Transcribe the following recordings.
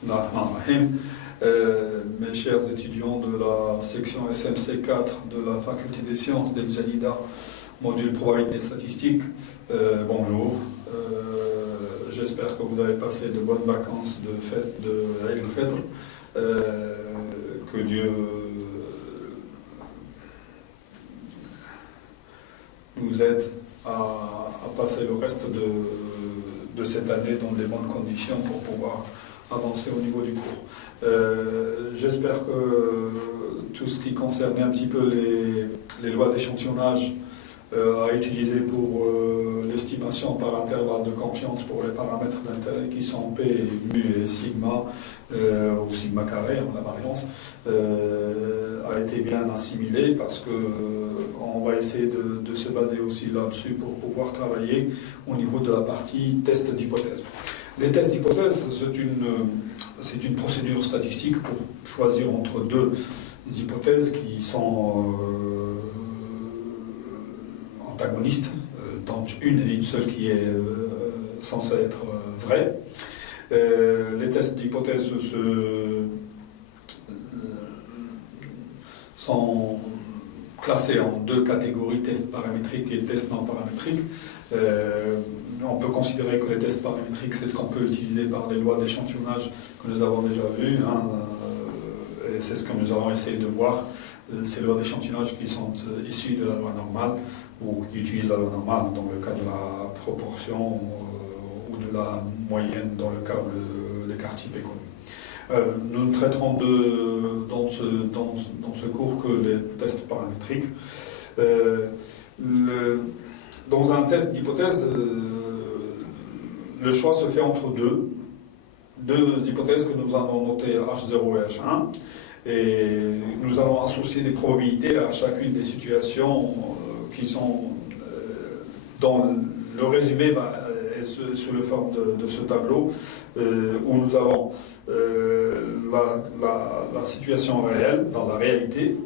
Bismillahirrahmanirrahim. Mes chers étudiants de la section SMC 4 de la faculté des sciences d'El Jalida, module probabilité statistique, bonjour. J'espère que vous avez passé de bonnes vacances de fête de Eid al-Fitr. Que Dieu nous aide à passer le reste de cette année dans des bonnes conditions pour pouvoir avancer au niveau du cours. J'espère que tout ce qui concernait un petit peu les lois d'échantillonnage à utiliser pour l'estimation par intervalle de confiance pour les paramètres d'intérêt qui sont P, mu et sigma, ou sigma carré en la variance, a été bien assimilé parce que on va essayer de se baser aussi là-dessus pour pouvoir travailler au niveau de la partie test d'hypothèse. Les tests d'hypothèse, c'est une procédure statistique pour choisir entre deux hypothèses qui sont antagonistes, dont une seule qui est censée être vraie. Les tests d'hypothèse sont classés en deux catégories, tests paramétriques et tests non paramétriques. On peut considérer que les tests paramétriques, c'est ce qu'on peut utiliser par les lois d'échantillonnage que nous avons déjà vues, et c'est ce que nous allons essayer de voir, ces lois d'échantillonnage qui sont issues de la loi normale, ou qui utilisent la loi normale dans le cas de la proportion ou de la moyenne dans le cas où l'écart type est connu. Nous ne traiterons dans ce cours que les tests paramétriques. Dans un test d'hypothèse, le choix se fait entre deux hypothèses que nous allons noter H0 et H1, et nous allons associer des probabilités à chacune des situations qui sont dans le résumé est sous la forme de ce tableau où nous avons la situation réelle, dans la réalité,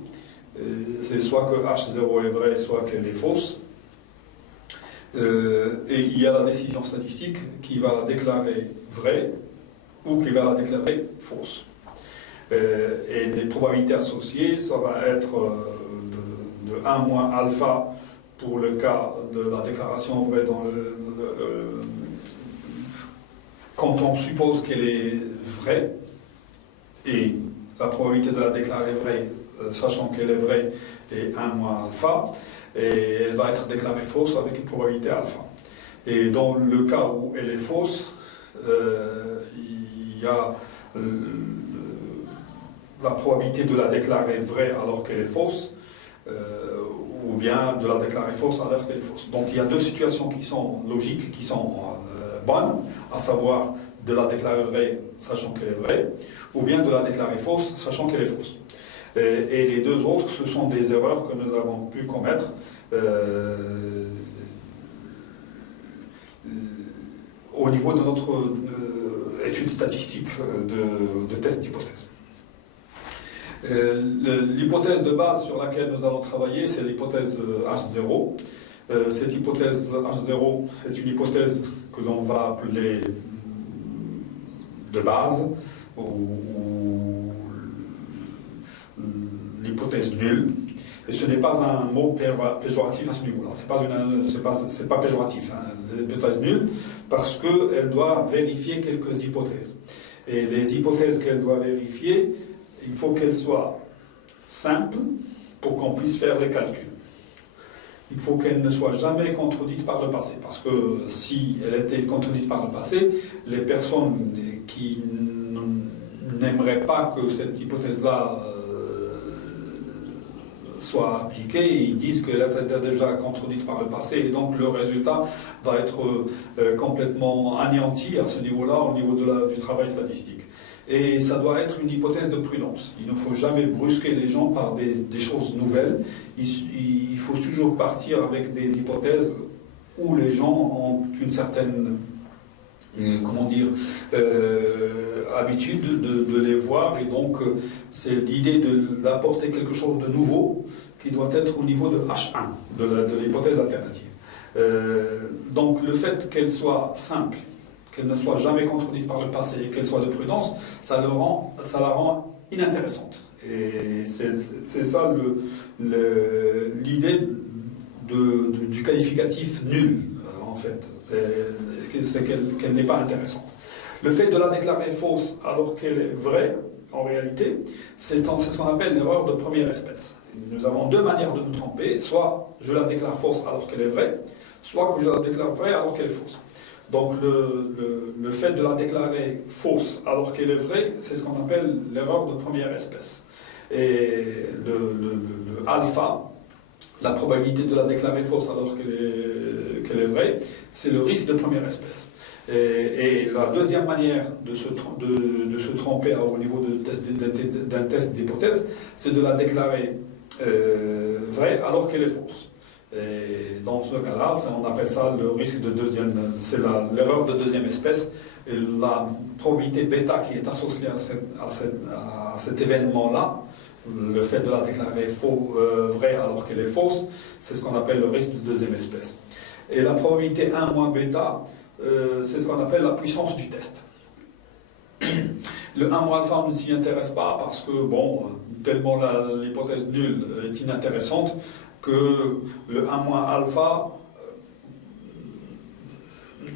c'est soit que H0 est vrai, soit qu'elle est fausse. Et il y a la décision statistique qui va la déclarer vraie ou qui va la déclarer fausse. Et les probabilités associées, ça va être de 1 moins alpha pour le cas de la déclaration vraie quand on suppose qu'elle est vraie, et la probabilité de la déclarer vraie, sachant qu'elle est vraie, est 1 moins alpha, et elle va être déclarée fausse avec une probabilité alpha. Et dans le cas où elle est fausse, il y a la probabilité de la déclarer vraie alors qu'elle est fausse, ou bien de la déclarer fausse alors qu'elle est fausse. Donc il y a deux situations qui sont logiques, qui sont bonnes, à savoir de la déclarer vraie sachant qu'elle est vraie, ou bien de la déclarer fausse sachant qu'elle est fausse. Et les deux autres, ce sont des erreurs que nous avons pu commettre au niveau de notre étude statistique de test d'hypothèse. L'hypothèse de base sur laquelle nous allons travailler, c'est l'hypothèse H0. Cette hypothèse H0 est une hypothèse que l'on va appeler de base, ou l'hypothèse nulle. Et ce n'est pas un mot péjoratif à ce niveau-là. C'est pas péjoratif, hein, l'hypothèse nulle, parce qu'elle doit vérifier quelques hypothèses. Et les hypothèses qu'elle doit vérifier, il faut qu'elles soient simples pour qu'on puisse faire les calculs. Il faut qu'elle ne soit jamais contredite par le passé, parce que si elle était contredite par le passé, les personnes qui n'aimeraient pas que cette hypothèse-là soit appliquée, ils disent qu'elle était déjà contredite par le passé, et donc le résultat va être complètement anéanti à ce niveau-là, au niveau du travail statistique. Et ça doit être une hypothèse de prudence. Il ne faut jamais brusquer les gens par des choses nouvelles. Il faut toujours partir avec des hypothèses où les gens ont une certaine habitude de les voir, et donc c'est l'idée d'apporter quelque chose de nouveau qui doit être au niveau de H1, de l'hypothèse alternative. Donc le fait qu'elle soit simple, qu'elle ne soit jamais contredite par le passé et qu'elle soit de prudence, ça la rend inintéressante. Et c'est ça l'idée du qualificatif nul, en fait. C'est qu'elle n'est pas intéressante. Le fait de la déclarer fausse alors qu'elle est vraie, en réalité, c'est ce qu'on appelle l'erreur de première espèce. Nous avons deux manières de nous tromper. Soit je la déclare fausse alors qu'elle est vraie, soit que je la déclare vraie alors qu'elle est fausse. Donc le fait de la déclarer fausse alors qu'elle est vraie, c'est ce qu'on appelle l'erreur de première espèce. Et le alpha, la probabilité de la déclarer fausse alors qu'elle est vraie, c'est le risque de première espèce. Et la deuxième manière de se tromper au niveau d'un test d'hypothèse, c'est de la déclarer vraie alors qu'elle est fausse. Et dans ce cas-là, on appelle ça le risque de deuxième, c'est l'erreur de deuxième espèce. Et la probabilité bêta qui est associée à cet événement-là, le fait de la déclarer vraie alors qu'elle est fausse, c'est ce qu'on appelle le risque de deuxième espèce. Et la probabilité 1 moins bêta, c'est ce qu'on appelle la puissance du test. Le 1 moins alpha ne s'y intéresse pas parce que, bon, tellement l'hypothèse nulle est inintéressante que le 1 moins alpha,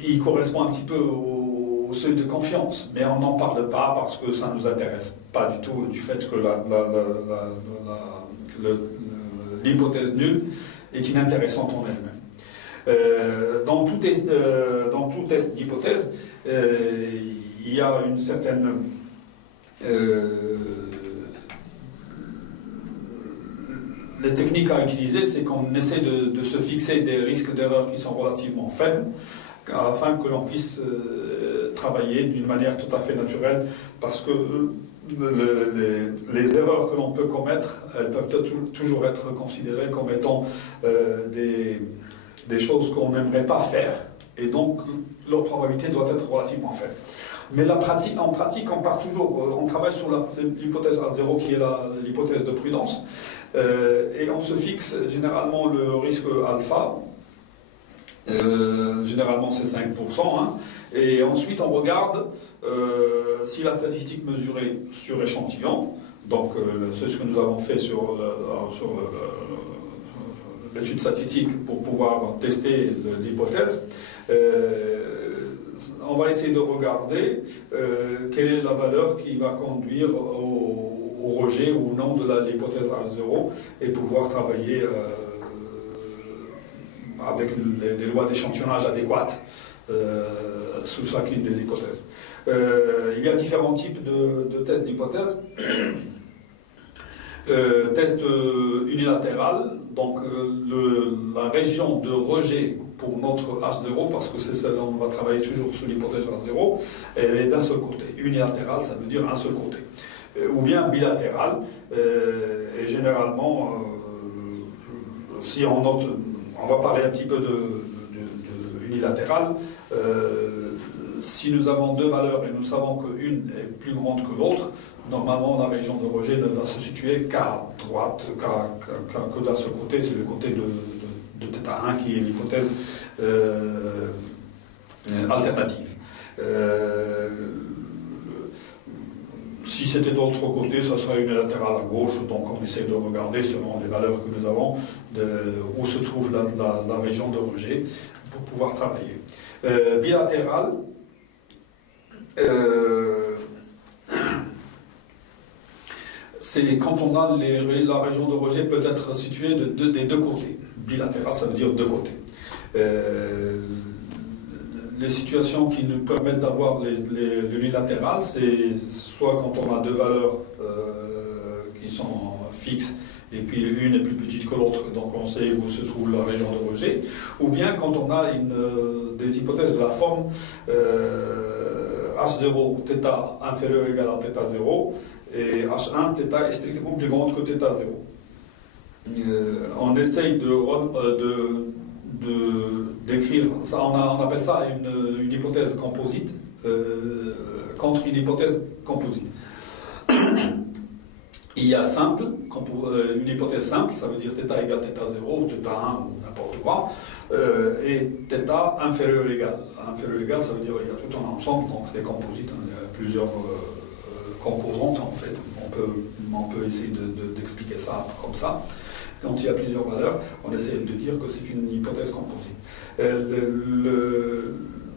il correspond un petit peu au seuil de confiance, mais on n'en parle pas parce que ça ne nous intéresse pas du tout du fait que l'hypothèse nulle est inintéressante en elle-même. Dans tout test d'hypothèse, il y a une certaine les techniques à utiliser, c'est qu'on essaie de se fixer des risques d'erreur qui sont relativement faibles, afin que l'on puisse travailler d'une manière tout à fait naturelle, parce que les erreurs que l'on peut commettre, elles peuvent toujours être considérées comme étant des choses qu'on n'aimerait pas faire, et donc leur probabilité doit être relativement faible. Mais en pratique, on part toujours, on travaille sur l'hypothèse A0 qui est l'hypothèse de prudence, et on se fixe généralement le risque alpha, généralement c'est 5%, hein, et ensuite on regarde si la statistique mesurée sur échantillon, donc c'est ce que nous avons fait sur l'étude statistique pour pouvoir tester l'hypothèse. On va essayer de regarder quelle est la valeur qui va conduire au rejet ou non de l'hypothèse A0 et pouvoir travailler avec les lois d'échantillonnage adéquates sous chacune des hypothèses. Il y a différents types de tests d'hypothèse. Test unilatéral, donc la région de rejet pour notre H0, parce que c'est celle-là on va travailler toujours sur l'hypothèse H0, elle est d'un seul côté. Unilatéral, ça veut dire un seul côté. Ou bien bilatéral, et généralement, si on note, on va parler un petit peu de unilatéral, si nous avons deux valeurs et nous savons qu'une est plus grande que l'autre, normalement la région de rejet ne va se situer qu'à droite, que d'un seul côté, c'est le côté de θ1 qui est l'hypothèse alternative. Si c'était d'autre côté, ça serait unilatéral à gauche, donc on essaie de regarder selon les valeurs que nous avons où se trouve la région de rejet pour pouvoir travailler. Bilatéral, c'est quand on a la région de rejet peut être située des deux côtés. Bilatéral, ça veut dire deux côtés. Les situations qui nous permettent d'avoir l'unilatéral, c'est soit quand on a deux valeurs qui sont fixes et puis une est plus petite que l'autre, donc on sait où se trouve la région de rejet, ou bien quand on a des hypothèses de la forme H0, θ inférieur ou égal à θ0, et H1, θ est strictement plus grande que θ0. On essaye d'écrire, ça, on appelle ça une hypothèse composite contre une hypothèse composite. Il y a simple, une hypothèse simple, ça veut dire θ égale θ0 ou θ1 ou n'importe quoi, et θ inférieur ou égal. Inférieur ou égal, ça veut dire qu'il y a tout un ensemble, donc c'est composite, hein, il y a plusieurs composantes en fait. On peut essayer d'expliquer ça comme ça. Quand il y a plusieurs valeurs, on essaie de dire que c'est une hypothèse composite.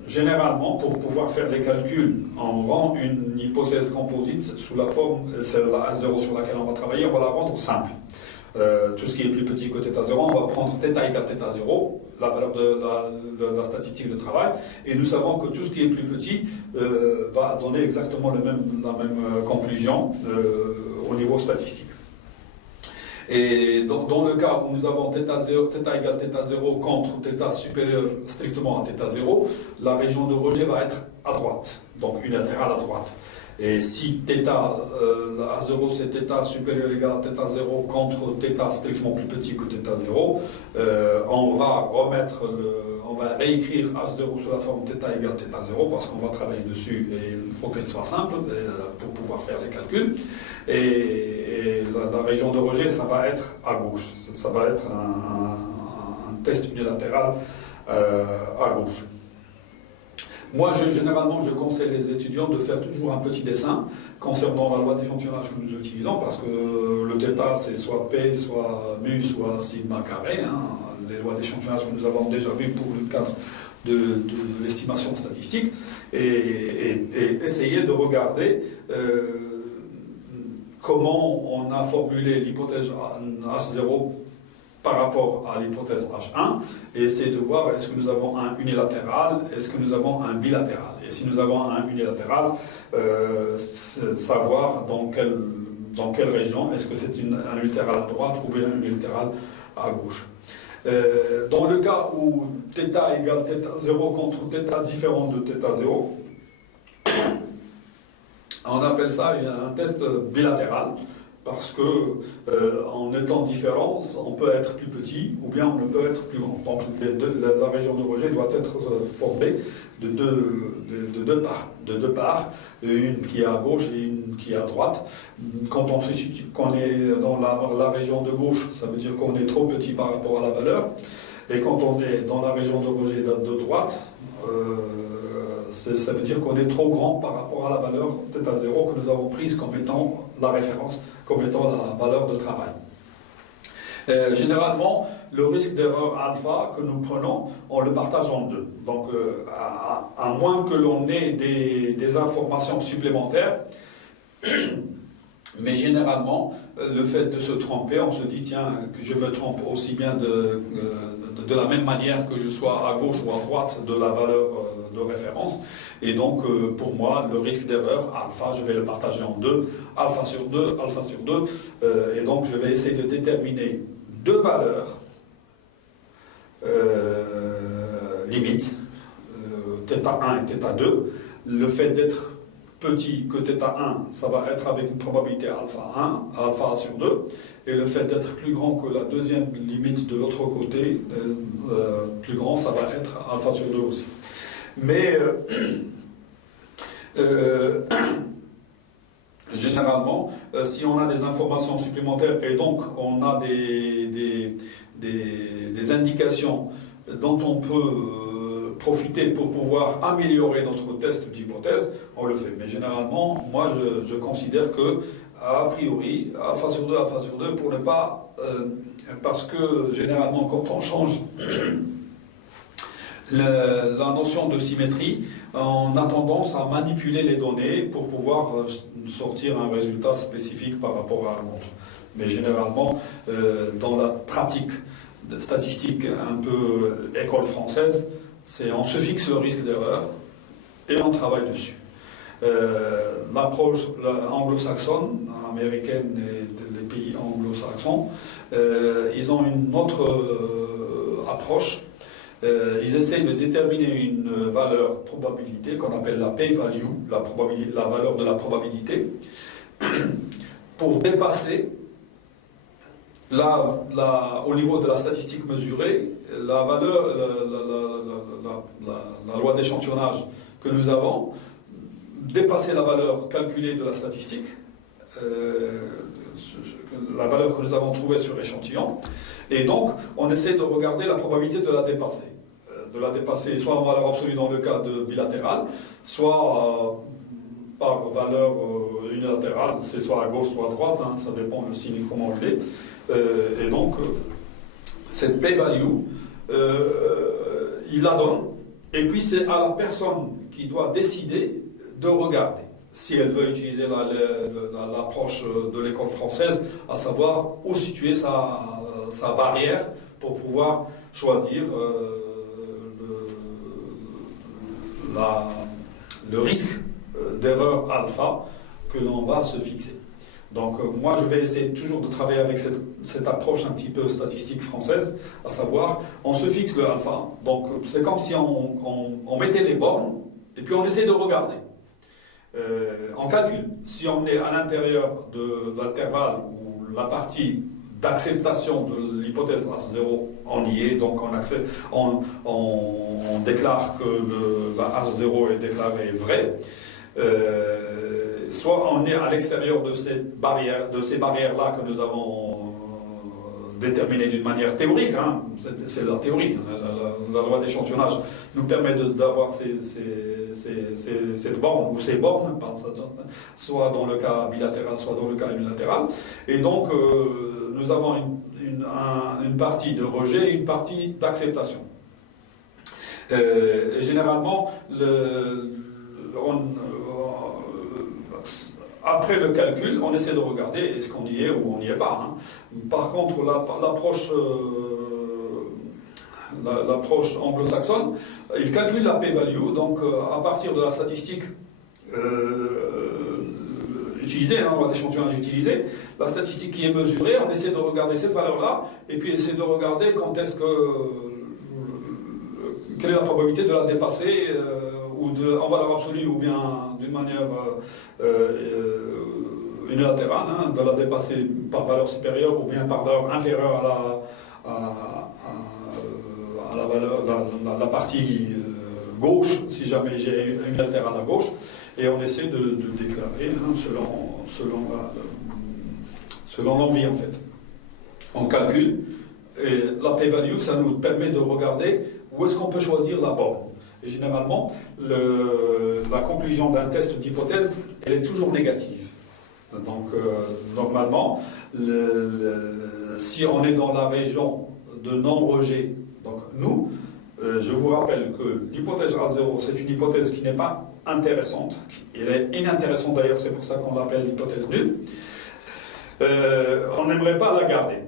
Généralement, pour pouvoir faire les calculs, on rend une hypothèse composite sous la forme, c'est la A0 sur laquelle on va travailler, on va la rendre simple. Tout ce qui est plus petit que θ0, on va prendre θ égale θ0, la valeur de la statistique de travail, et nous savons que tout ce qui est plus petit va donner exactement la même conclusion au niveau statistique. Et dans le cas où nous avons θ égale θ0 contre θ supérieur strictement à θ0, la région de rejet va être à droite, donc unilatérale à droite. Et si θ A0 c'est θ supérieur ou égal à θ0 contre θ strictement plus petit que θ0, on va réécrire H0 sous la forme θ égale θ0 parce qu'on va travailler dessus et il faut qu'elle soit simple pour pouvoir faire les calculs. Et la région de rejet, ça va être à gauche. Ça va être un test unilatéral à gauche. Moi, généralement, je conseille les étudiants de faire toujours un petit dessin concernant la loi d'échantillonnage que nous utilisons, parce que le θ, c'est soit P, soit mu, soit sigma carré, hein, les lois d'échantillonnage que nous avons déjà vues pour le cadre de l'estimation statistique, et essayer de regarder comment on a formulé l'hypothèse H0 par rapport à l'hypothèse H1 et essayer de voir est-ce que nous avons un unilatéral, est-ce que nous avons un bilatéral. Et si nous avons un unilatéral, savoir dans quelle région, est-ce que c'est un unilatéral à droite ou bien un unilatéral à gauche. Dans le cas où θ égale θ0 contre θ différent de θ0, on appelle ça un test bilatéral. Parce que en étant différents, on peut être plus petit ou bien on peut être plus grand. Donc la région de rejet doit être formée de deux parts, une qui est à gauche et une qui est à droite. Quand on est dans la région de gauche, ça veut dire qu'on est trop petit par rapport à la valeur. Et quand on est dans la région de rejet de droite, ça veut dire qu'on est trop grand par rapport à la valeur θ0 que nous avons prise comme étant la référence, comme étant la valeur de travail. Généralement, le risque d'erreur alpha que nous prenons, on le partage en deux. Donc, à moins que l'on ait des informations supplémentaires, mais généralement, le fait de se tromper, on se dit, tiens, que je me trompe aussi bien de la même manière que je sois à gauche ou à droite de la valeur de référence. Et donc, pour moi, le risque d'erreur, alpha, je vais le partager en deux, alpha sur 2, et donc je vais essayer de déterminer deux valeurs limites, θ1 et θ2. Le fait d'être petit que θ1, ça va être avec une probabilité alpha 1, alpha sur 2, et le fait d'être plus grand que la deuxième limite de l'autre côté, plus grand, ça va être alpha sur 2 aussi. Mais généralement, si on a des informations supplémentaires et donc on a des indications dont on peut profiter pour pouvoir améliorer notre test d'hypothèse, on le fait. Mais généralement, moi je considère que, a priori, alpha sur 2, pour ne pas... parce que généralement, quand on change la notion de symétrie, on a tendance à manipuler les données pour pouvoir sortir un résultat spécifique par rapport à un autre. Mais généralement, dans la pratique statistique un peu école française, on se fixe le risque d'erreur et on travaille dessus. L'approche anglo-saxonne, américaine et les pays anglo-saxons, ils ont une autre approche. Ils essayent de déterminer une valeur probabilité qu'on appelle la p-value, la valeur de la probabilité, pour dépasser au niveau de la statistique mesurée, la valeur, la loi d'échantillonnage que nous avons, dépasser la valeur calculée de la statistique la valeur que nous avons trouvée sur l'échantillon, et donc on essaie de regarder la probabilité de la dépasser. Soit en valeur absolue dans le cas de bilatéral, soit par valeur unilatérale, c'est soit à gauche, soit à droite, hein, ça dépend le signe comment il est. Et donc, cette p-value, il la donne, et puis c'est à la personne qui doit décider de regarder, si elle veut utiliser l'approche de l'école française, à savoir où situer sa barrière pour pouvoir choisir le risque d'erreur alpha que l'on va se fixer. Donc moi je vais essayer toujours de travailler avec cette approche un petit peu statistique française, à savoir on se fixe le alpha, donc c'est comme si on mettait les bornes et puis on essaie de regarder. On calcule, si on est à l'intérieur de l'intervalle ou la partie d'acceptation de l'hypothèse H0, on y est, donc on déclare que la H0 est déclarée vraie. Soit on est à l'extérieur de ces barrières-là que nous avons déterminées d'une manière théorique, hein. C'est la théorie, la loi d'échantillonnage nous permet d'avoir cette borne, ou ces bornes, soit dans le cas bilatéral, soit dans le cas unilatéral, et donc nous avons une partie de rejet et une partie d'acceptation. Généralement, après le calcul, on essaie de regarder est-ce qu'on y est ou on n'y est pas. Hein. Par contre, l'approche anglo-saxonne, il calcule la p-value, donc à partir de la statistique utilisée, hein, loi d'échantillonnage utilisée, la statistique qui est mesurée, on essaie de regarder cette valeur-là, et puis essaie de regarder quelle est la probabilité de la dépasser, en valeur absolue ou bien d'une manière unilatérale, hein, de la dépasser par valeur supérieure ou bien par valeur inférieure à la partie gauche, si jamais j'ai unilatéral à gauche, et on essaie de déclarer hein, selon l'envie en fait. On calcule, et la p-value, ça nous permet de regarder où est-ce qu'on peut choisir la borne. Et généralement, la conclusion d'un test d'hypothèse, elle est toujours négative. Donc, normalement, si on est dans la région de non-rejet, donc nous, je vous rappelle que l'hypothèse A0, c'est une hypothèse qui n'est pas intéressante. Elle est inintéressante d'ailleurs, c'est pour ça qu'on l'appelle l'hypothèse nulle. On n'aimerait pas la garder.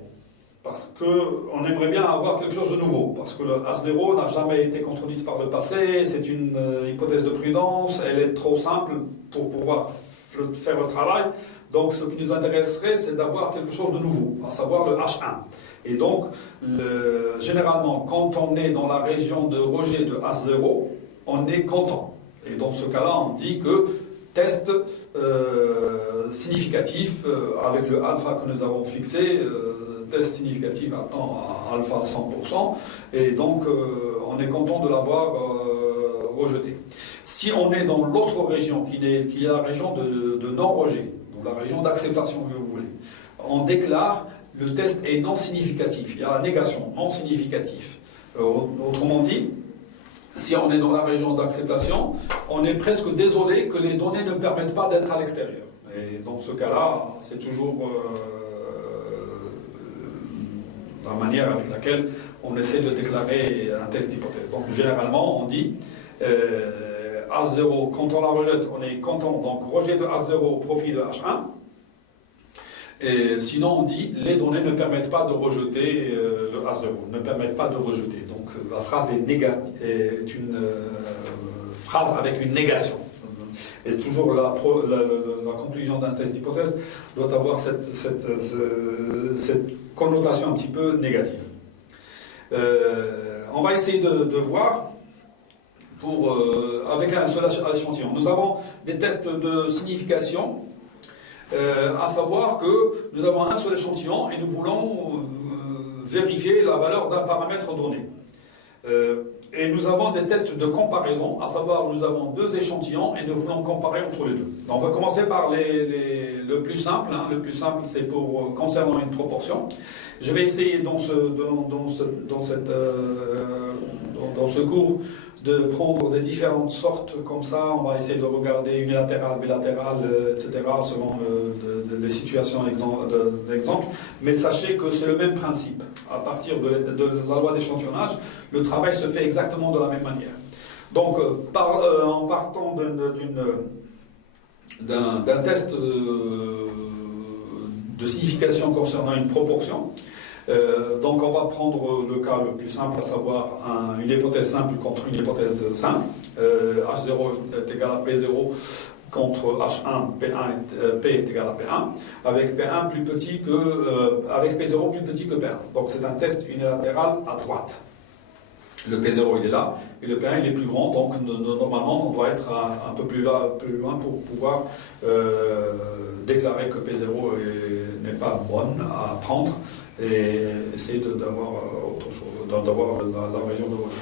Parce qu'on aimerait bien avoir quelque chose de nouveau, parce que le A0 n'a jamais été contredite par le passé, c'est une hypothèse de prudence, elle est trop simple pour pouvoir faire le travail, donc ce qui nous intéresserait, c'est d'avoir quelque chose de nouveau, à savoir le H1. Et donc, généralement, quand on est dans la région de rejet de H0, on est content. Et dans ce cas-là, on dit que test significatif, avec le alpha que nous avons fixé, test significatif attend à alpha 100%, et donc on est content de l'avoir rejeté. Si on est dans l'autre région, qui est la région de non-rejet, ou la région d'acceptation, si vous voulez, on déclare le test est non significatif, il y a la négation, non significatif. Autrement dit, si on est dans la région d'acceptation, on est presque désolé que les données ne permettent pas d'être à l'extérieur. Et dans ce cas-là, c'est toujours la manière avec laquelle on essaie de déclarer un test d'hypothèse. Donc généralement, on dit H0, quand on la rejette, on est content, donc rejet de H0 au profit de H1. Et sinon, on dit les données ne permettent pas de rejeter le A0, ne permettent pas de rejeter. Donc la phrase est une phrase avec une négation. Et toujours la conclusion d'un test d'hypothèse doit avoir cette connotation un petit peu négative. On va essayer de voir avec un seul échantillon. Nous avons des tests de signification. À savoir que nous avons un seul échantillon et nous voulons vérifier la valeur d'un paramètre donné. Et nous avons des tests de comparaison, à savoir nous avons deux échantillons et nous voulons comparer entre les deux. Donc on va commencer par le plus simple. Le plus simple, c'est pour concernant une proportion. Je vais essayer dans ce cours de prendre des différentes sortes comme ça. On va essayer de regarder unilatéral, bilatéral, etc. selon les situations d'exemple. Mais sachez que c'est le même principe. À partir de la loi d'échantillonnage, le travail se fait exactement de la même manière. Donc, en partant d'un test de signification concernant une proportion, donc on va prendre le cas le plus simple, à savoir une hypothèse simple contre une hypothèse simple. H0 est égal à P0 contre H1, P est égal à P1, avec P1 plus petit avec P0 plus petit que P1. Donc c'est un test unilatéral à droite. Le P0 il est là, et le P1 il est plus grand, donc normalement on doit être un peu plus loin pour pouvoir déclarer que P0 n'est pas bonne à prendre et essayer d'avoir autre chose, d'avoir la région de rejet.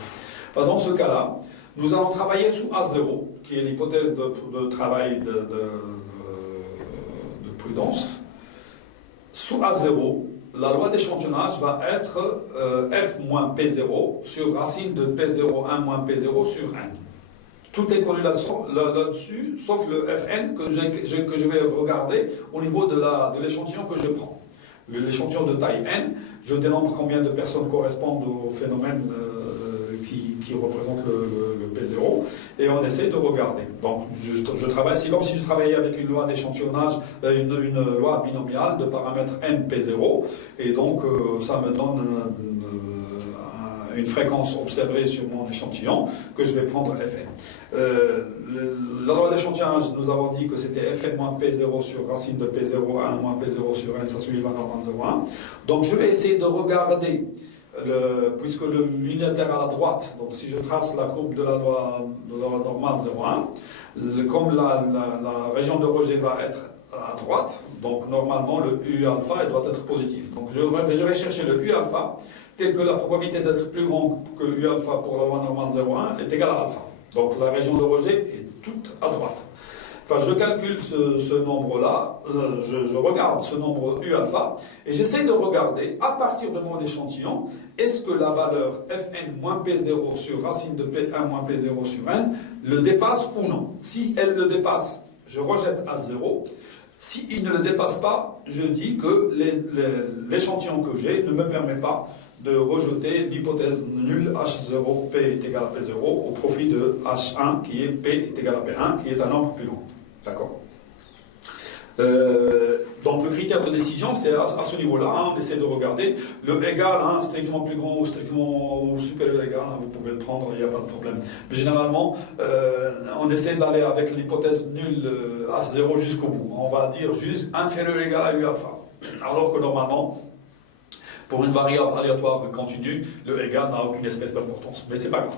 Dans ce cas-là, nous allons travailler sous A0, qui est l'hypothèse de travail de prudence. Sous A0, la loi d'échantillonnage va être F moins P0 sur racine de P01 moins P0 sur N. Tout est connu là-dessus, sauf le Fn que je vais regarder au niveau de l'échantillon que je prends. L'échantillon de taille N, je dénombre combien de personnes correspondent au phénomène qui représente le P0, et on essaie de regarder. Donc je travaille, c'est comme si je travaillais avec une loi d'échantillonnage, une loi binomiale de paramètres N P0, et donc ça me donne une fréquence observée sur mon échantillon que je vais prendre Fn. La loi d'échantillonnage, nous avons dit que c'était Fn moins P0 sur racine de P01 moins P0 sur N, ça suit la norme 0,1. Donc je vais essayer de regarder, puisque l'unilatéral à droite, donc si je trace la courbe de la loi normale 0,1, comme la région de rejet va être à droite, donc normalement le U alpha doit être positif. Donc je vais chercher le U alpha tel que la probabilité d'être plus grand que U alpha pour la loi normale 0,1 est égale à alpha. Donc la région de rejet est toute à droite. Enfin, je calcule ce nombre-là, je regarde ce nombre U alpha, et j'essaie de regarder, à partir de mon échantillon, est-ce que la valeur Fn moins P0 sur racine de P1 moins P0 sur N le dépasse ou non. Si elle le dépasse, je rejette à 0. S'il ne le dépasse pas, je dis que l'échantillon que j'ai ne me permet pas de rejeter l'hypothèse nulle H0, P est égal à P0 au profit de H1 qui est P est égal à P1 qui est un nombre plus grand. D'accord. Donc le critère de décision, c'est à ce niveau-là, on essaie de regarder le égal, strictement plus grand ou strictement ou supérieur égal, vous pouvez le prendre, il n'y a pas de problème. Mais généralement, on essaie d'aller avec l'hypothèse nulle H0 jusqu'au bout. On va dire juste inférieur ou égal à U alpha. Alors que normalement, pour une variable aléatoire continue, le égal n'a aucune espèce d'importance. Mais c'est pas grave.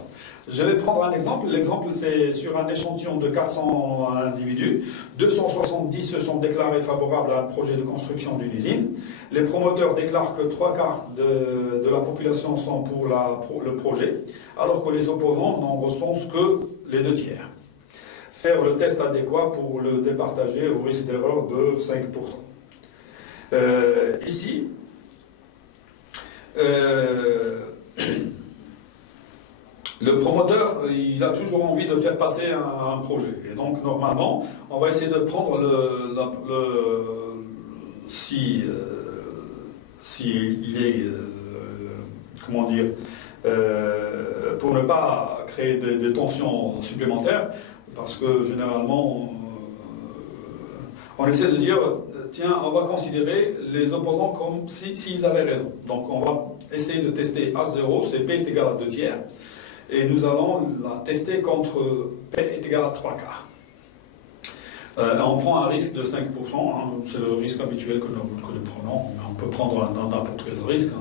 Je vais prendre un exemple. L'exemple, c'est sur un échantillon de 400 individus. 270 se sont déclarés favorables à un projet de construction d'une usine. Les promoteurs déclarent que 3/4 de la population sont pour le projet, alors que les opposants n'en ressentent que les 2/3. Faire le test adéquat pour le départager au risque d'erreur de 5%. Ici, le promoteur, il a toujours envie de faire passer un projet. Et donc, normalement, on va essayer de prendre si il est, comment dire, pour ne pas créer des tensions supplémentaires, parce que généralement, on essaie de dire, tiens, on va considérer les opposants comme s'ils avaient raison. Donc on va essayer de tester H0, c'est P est égal à 2/3, et nous allons la tester contre P est égal à 3/4. On prend un risque de 5%, c'est le risque habituel que nous prenons. On peut prendre n'importe quel risque,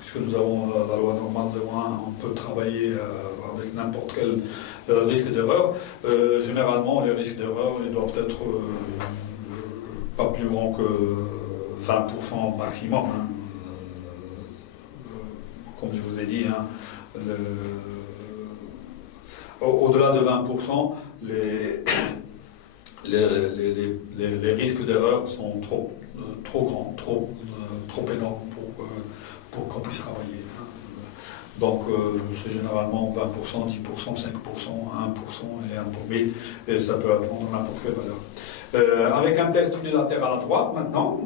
puisque nous avons la loi normale 0,1, on peut travailler avec n'importe quel risque d'erreur. Généralement, les risques d'erreur ils doivent être pas plus grand que 20% maximum. Comme je vous ai dit, Au-delà de 20%, les risques d'erreur sont trop grands, trop énormes pour qu'on puisse travailler. Donc c'est généralement 20%, 10%, 5%, 1% et 1 pour 1000, et ça peut prendre n'importe quelle valeur. Avec un test unilatéral à droite maintenant,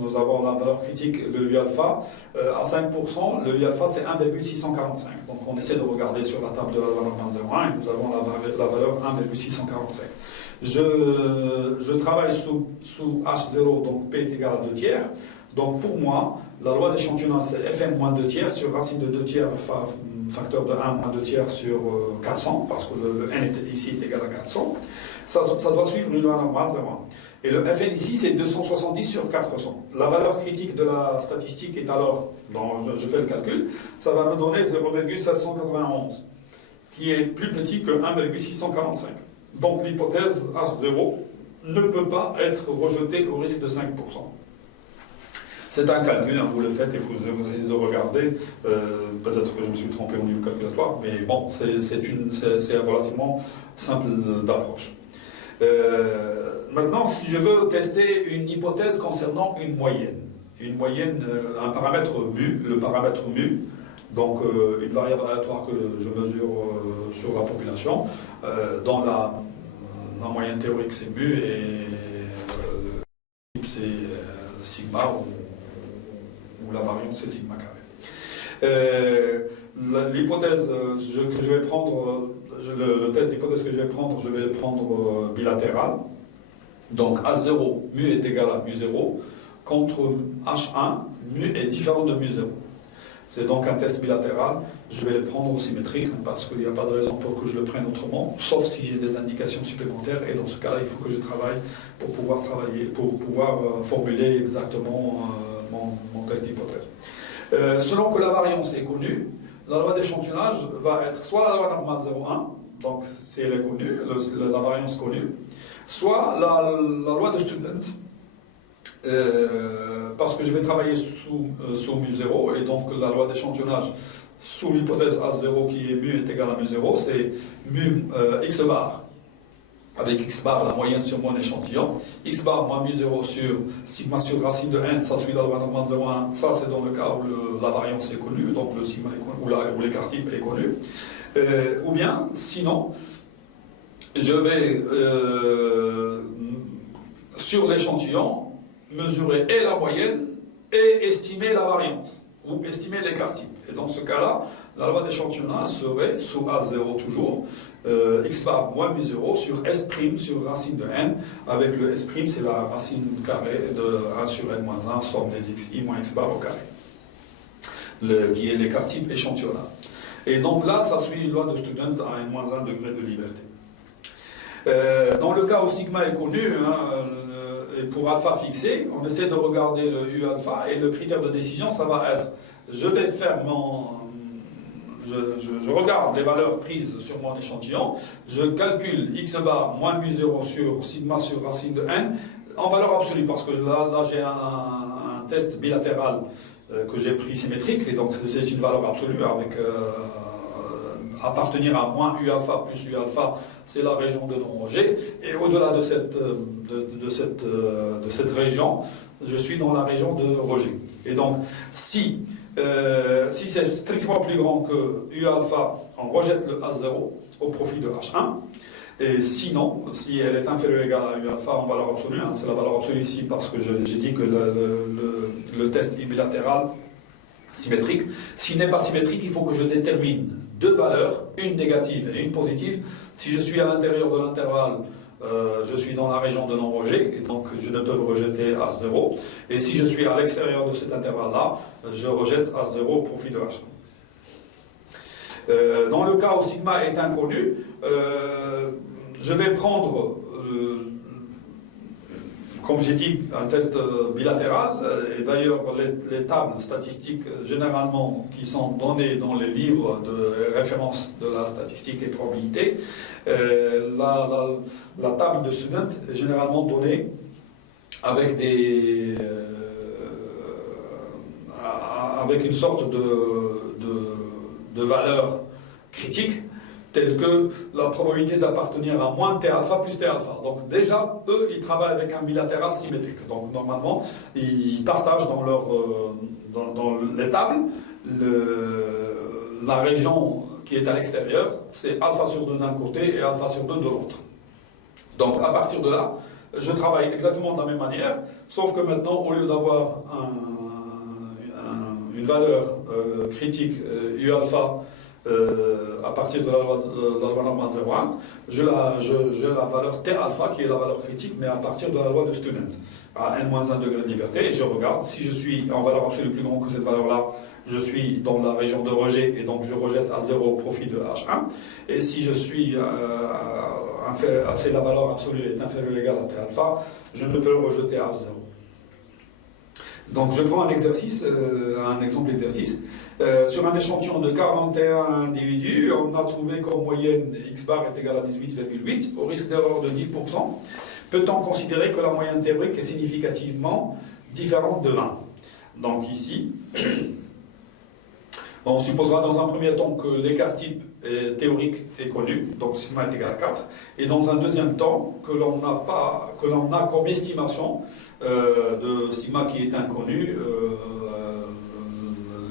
nous avons la valeur critique, le U-alpha, à 5%, le U-alpha c'est 1,645. Donc on essaie de regarder sur la table de la valeur 0,1 et nous avons la valeur 1,645. Je travaille sous H0, donc P est égal à 2 tiers. Donc pour moi, la loi d'échantillonnage c'est Fn moins 2 tiers sur racine de 2 tiers facteur de 1 moins 2 tiers sur 400, parce que le n ici est égal à 400. Ça doit suivre une loi normale 0,1. Et le Fn ici c'est 270 sur 400. La valeur critique de la statistique est alors, je fais le calcul, ça va me donner 0,791, qui est plus petit que 1,645. Donc l'hypothèse H0 ne peut pas être rejetée au risque de 5%. C'est un calcul, hein, vous le faites et vous essayez de regarder. Peut-être que je me suis trompé au niveau calculatoire, mais bon, c'est relativement simple d'approche. Maintenant, si je veux tester une hypothèse concernant une moyenne, un paramètre mu, le paramètre mu, donc une variable aléatoire que je mesure sur la population, dans la moyenne théorique c'est mu et c'est sigma ou la variance c'est sigma carré. L'hypothèse que je vais prendre, le test d'hypothèse que je vais prendre le prendre bilatéral. Donc H0, mu est égal à mu0, contre H1, mu est différent de mu0. C'est donc un test bilatéral. Je vais le prendre au symétrique parce qu'il n'y a pas de raison pour que je le prenne autrement, sauf si j'ai des indications supplémentaires. Et dans ce cas-là, il faut que je travaille pour pouvoir formuler exactement mon test d'hypothèse. Selon que la variance est connue, la loi d'échantillonnage va être soit la loi normale 0,1, donc si elle est connue, la variance connue, soit la loi de Student, parce que je vais travailler sous mu0, et donc la loi d'échantillonnage sous l'hypothèse H0 qui est mu est égal à mu0, c'est mu x bar, avec x bar la moyenne sur mon échantillon, x bar moins mu0 sur sigma sur racine de n, ça suit la loi normale 0,1, ça c'est dans le cas où la variance est connue, donc le sigma est connu, où l'écart type est connu, ou bien, sinon, je vais sur l'échantillon mesurer et la moyenne et estimer la variance, ou estimer l'écart type. Et dans ce cas-là, la loi d'échantillonnage serait, sous A0 toujours, x bar moins mu0 sur S' sur racine de n, avec le S', c'est la racine carrée de 1 sur n moins 1, somme des xi moins x bar au carré, qui est l'écart type échantillonnable. Et donc là, ça suit une loi de Student à n moins 1 degré de liberté. Dans le cas où sigma est connu, et pour alpha fixé, on essaie de regarder le U alpha et le critère de décision, ça va être, je vais faire je regarde les valeurs prises sur mon échantillon, je calcule x bar moins mu0 sur sigma sur racine de n en valeur absolue, parce que là j'ai un test bilatéral que j'ai pris symétrique, et donc c'est une valeur absolue avec appartenir à moins U alpha plus U alpha, c'est la région de non-rejet, et au-delà de cette région, je suis dans la région de rejet. Et donc, si c'est strictement plus grand que U alpha, on rejette le H0 au profit de H1, et sinon, si elle est inférieure ou égale à U alpha en valeur absolue, c'est la valeur absolue ici parce que j'ai dit que le test est bilatéral, symétrique. S'il n'est pas symétrique, il faut que je détermine deux valeurs, une négative et une positive. Si je suis à l'intérieur de l'intervalle, je suis dans la région de non-rejet, et donc je ne peux rejeter H0. Et si je suis à l'extérieur de cet intervalle-là, je rejette H0 au profit de H1. Dans le cas où sigma est inconnu, je vais prendre, comme j'ai dit, un test bilatéral, et d'ailleurs les tables statistiques généralement qui sont données dans les livres de référence de la statistique et probabilité, la table de Student est généralement donnée avec avec une sorte de valeur critique tels que la probabilité d'appartenir à moins T alpha plus T alpha. Donc déjà, eux, ils travaillent avec un bilatéral symétrique. Donc normalement, ils partagent dans, dans les tables la région qui est à l'extérieur, c'est alpha sur 2 d'un côté et alpha sur 2 de l'autre. Donc à partir de là, je travaille exactement de la même manière, sauf que maintenant, au lieu d'avoir une valeur critique U alpha à partir de la loi normale 0,1, j'ai la valeur T alpha qui est la valeur critique, mais à partir de la loi de Student, à n-1 degré de liberté, et je regarde si je suis en valeur absolue plus grande que cette valeur-là, je suis dans la région de rejet, et donc je rejette à 0 au profit de H1, et si je suis si la valeur absolue est inférieure ou égale à T alpha, je ne peux rejeter à H0. Donc je prends un exercice, un exemple exercice. Sur un échantillon de 41 individus, on a trouvé qu'en moyenne x bar est égal à 18,8, au risque d'erreur de 10%. Peut-on considérer que la moyenne théorique est significativement différente de 20? Donc ici, on supposera dans un premier temps que l'écart type théorique est connu, donc sigma est égal à 4, et dans un deuxième temps que l'on a comme estimation de sigma qui est inconnu,